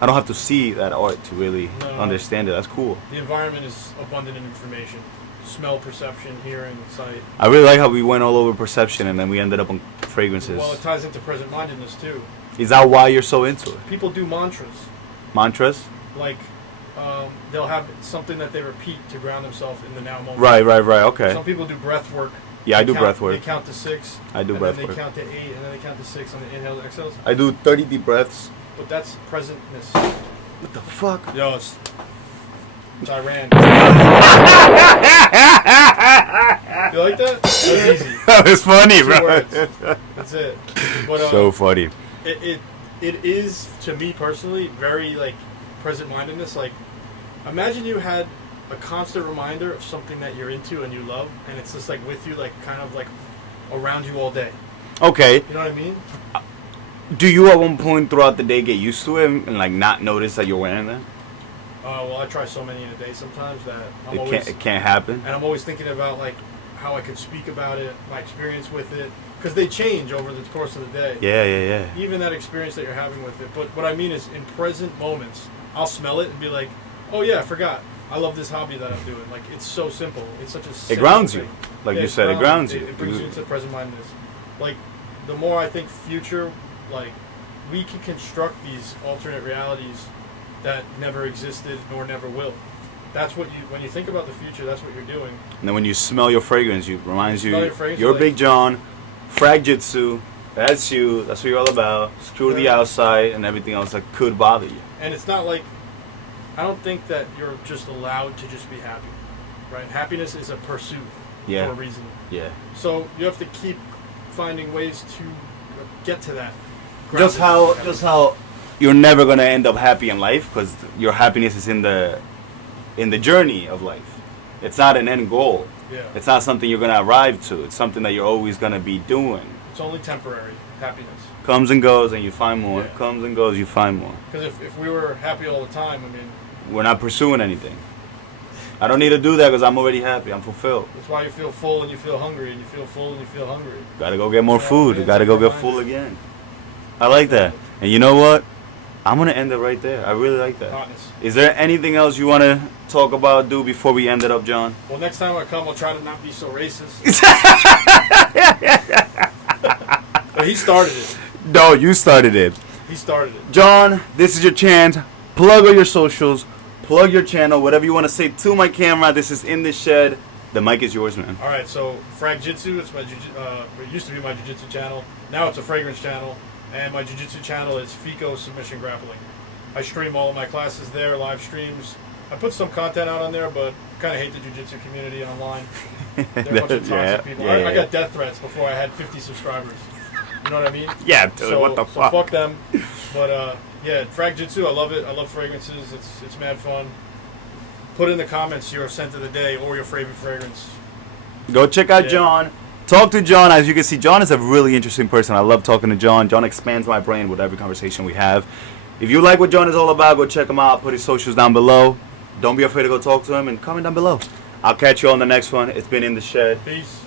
I don't have to see that art to really understand it. That's cool. The environment is abundant in information. Smell, perception, hearing, sight. I really like how we went all over perception, and then we ended up on fragrances. Well, it ties into present-mindedness, too. Is that why you're so into it? People do mantras. Mantras? Like, they'll have something that they repeat to ground themselves in the now moment. Right. Okay. Some people do breath work. Yeah, I do count, breath work. They count to 6. I do and breath then work. they count to 8, and then they count to 6 on the inhales and exhales. I do 30 deep breaths. But that's presentness. What the fuck? Yo, it's Iran. You like that? That was easy. That was funny, 2 bro. words. That's it. But, So funny. It is, to me personally, very, like, present-mindedness. Like, imagine you had a constant reminder of something that you're into and you love, and it's just, like, with you, like, kind of, like, around you all day. Okay. You know what I mean? Do you at one point throughout the day get used to it and like not notice that you're wearing that? Well, I try so many in a day sometimes that It can't happen. And I'm always thinking about, like, how I could speak about it, my experience with it, because they change over the course of the day. Yeah. Even that experience that you're having with it. But what I mean is, in present moments, I'll smell it and be like, oh yeah, I forgot. I love this hobby that I'm doing. Like, it's so simple. It's such a simple It grounds thing. you. Like you said, it grounds you. It brings you into present-mindedness. Like, the more I think future, like, we can construct these alternate realities that never existed nor never will. That's what you, when you think about the future, that's what you're doing. And then when you smell your fragrance, it reminds you, fragrance, you're like, Big John, Frag Jitsu, that's you, that's what you're all about. Screw the outside and everything else that could bother you. And it's not like, I don't think that you're just allowed to just be happy, right? Happiness is a pursuit for a reason. Yeah. So you have to keep finding ways to get to that. Just how you're never gonna end up happy in life because your happiness is in the journey of life. It's not an end goal. Yeah. It's not something you're gonna arrive to. It's something that you're always gonna be doing. It's only temporary happiness. Comes and goes, and you find more. Yeah. Comes and goes, you find more. Because if we were happy all the time, I mean, We're not pursuing anything. I don't need to do that because I'm already happy. I'm fulfilled. that's why you feel full and you feel hungry, and you feel full and you feel hungry. Gotta go get more Yeah, food. it's Gotta go get fine. full again. I like that. And you know what? I'm gonna end it right there. I really like that. Hotness. Is there anything else you wanna talk about, do before we end it up, John? Well, next time I come, I'll try to not be so racist. But he started it. No, you started it. He started it. John, this is your chance. Plug all your socials. Plug your channel. Whatever you want to say to my camera. This is In The Shed. The mic is yours, man. All right, so Frag Jitsu, it's my it used to be my jiu-jitsu channel. Now it's a fragrance channel, and my jiu-jitsu channel is FICO Submission Grappling. I stream all of my classes there, live streams. I put some content out on there, but kind of hate the jiu-jitsu community online. They're a bunch of toxic people. I got death threats before I had 50 subscribers. You know what I mean? Yeah, dude, what the fuck? So fuck them. But yeah, Frag Jitsu, I love it. I love fragrances. It's mad fun. Put in the comments your scent of the day or your favorite fragrance. Go check out John. Talk to John. As you can see, John is a really interesting person. I love talking to John. John expands my brain with every conversation we have. If you like what John is all about, go check him out. I'll put his socials down below. Don't be afraid to go talk to him and comment down below. I'll catch you on the next one. It's been In The Shed. Peace.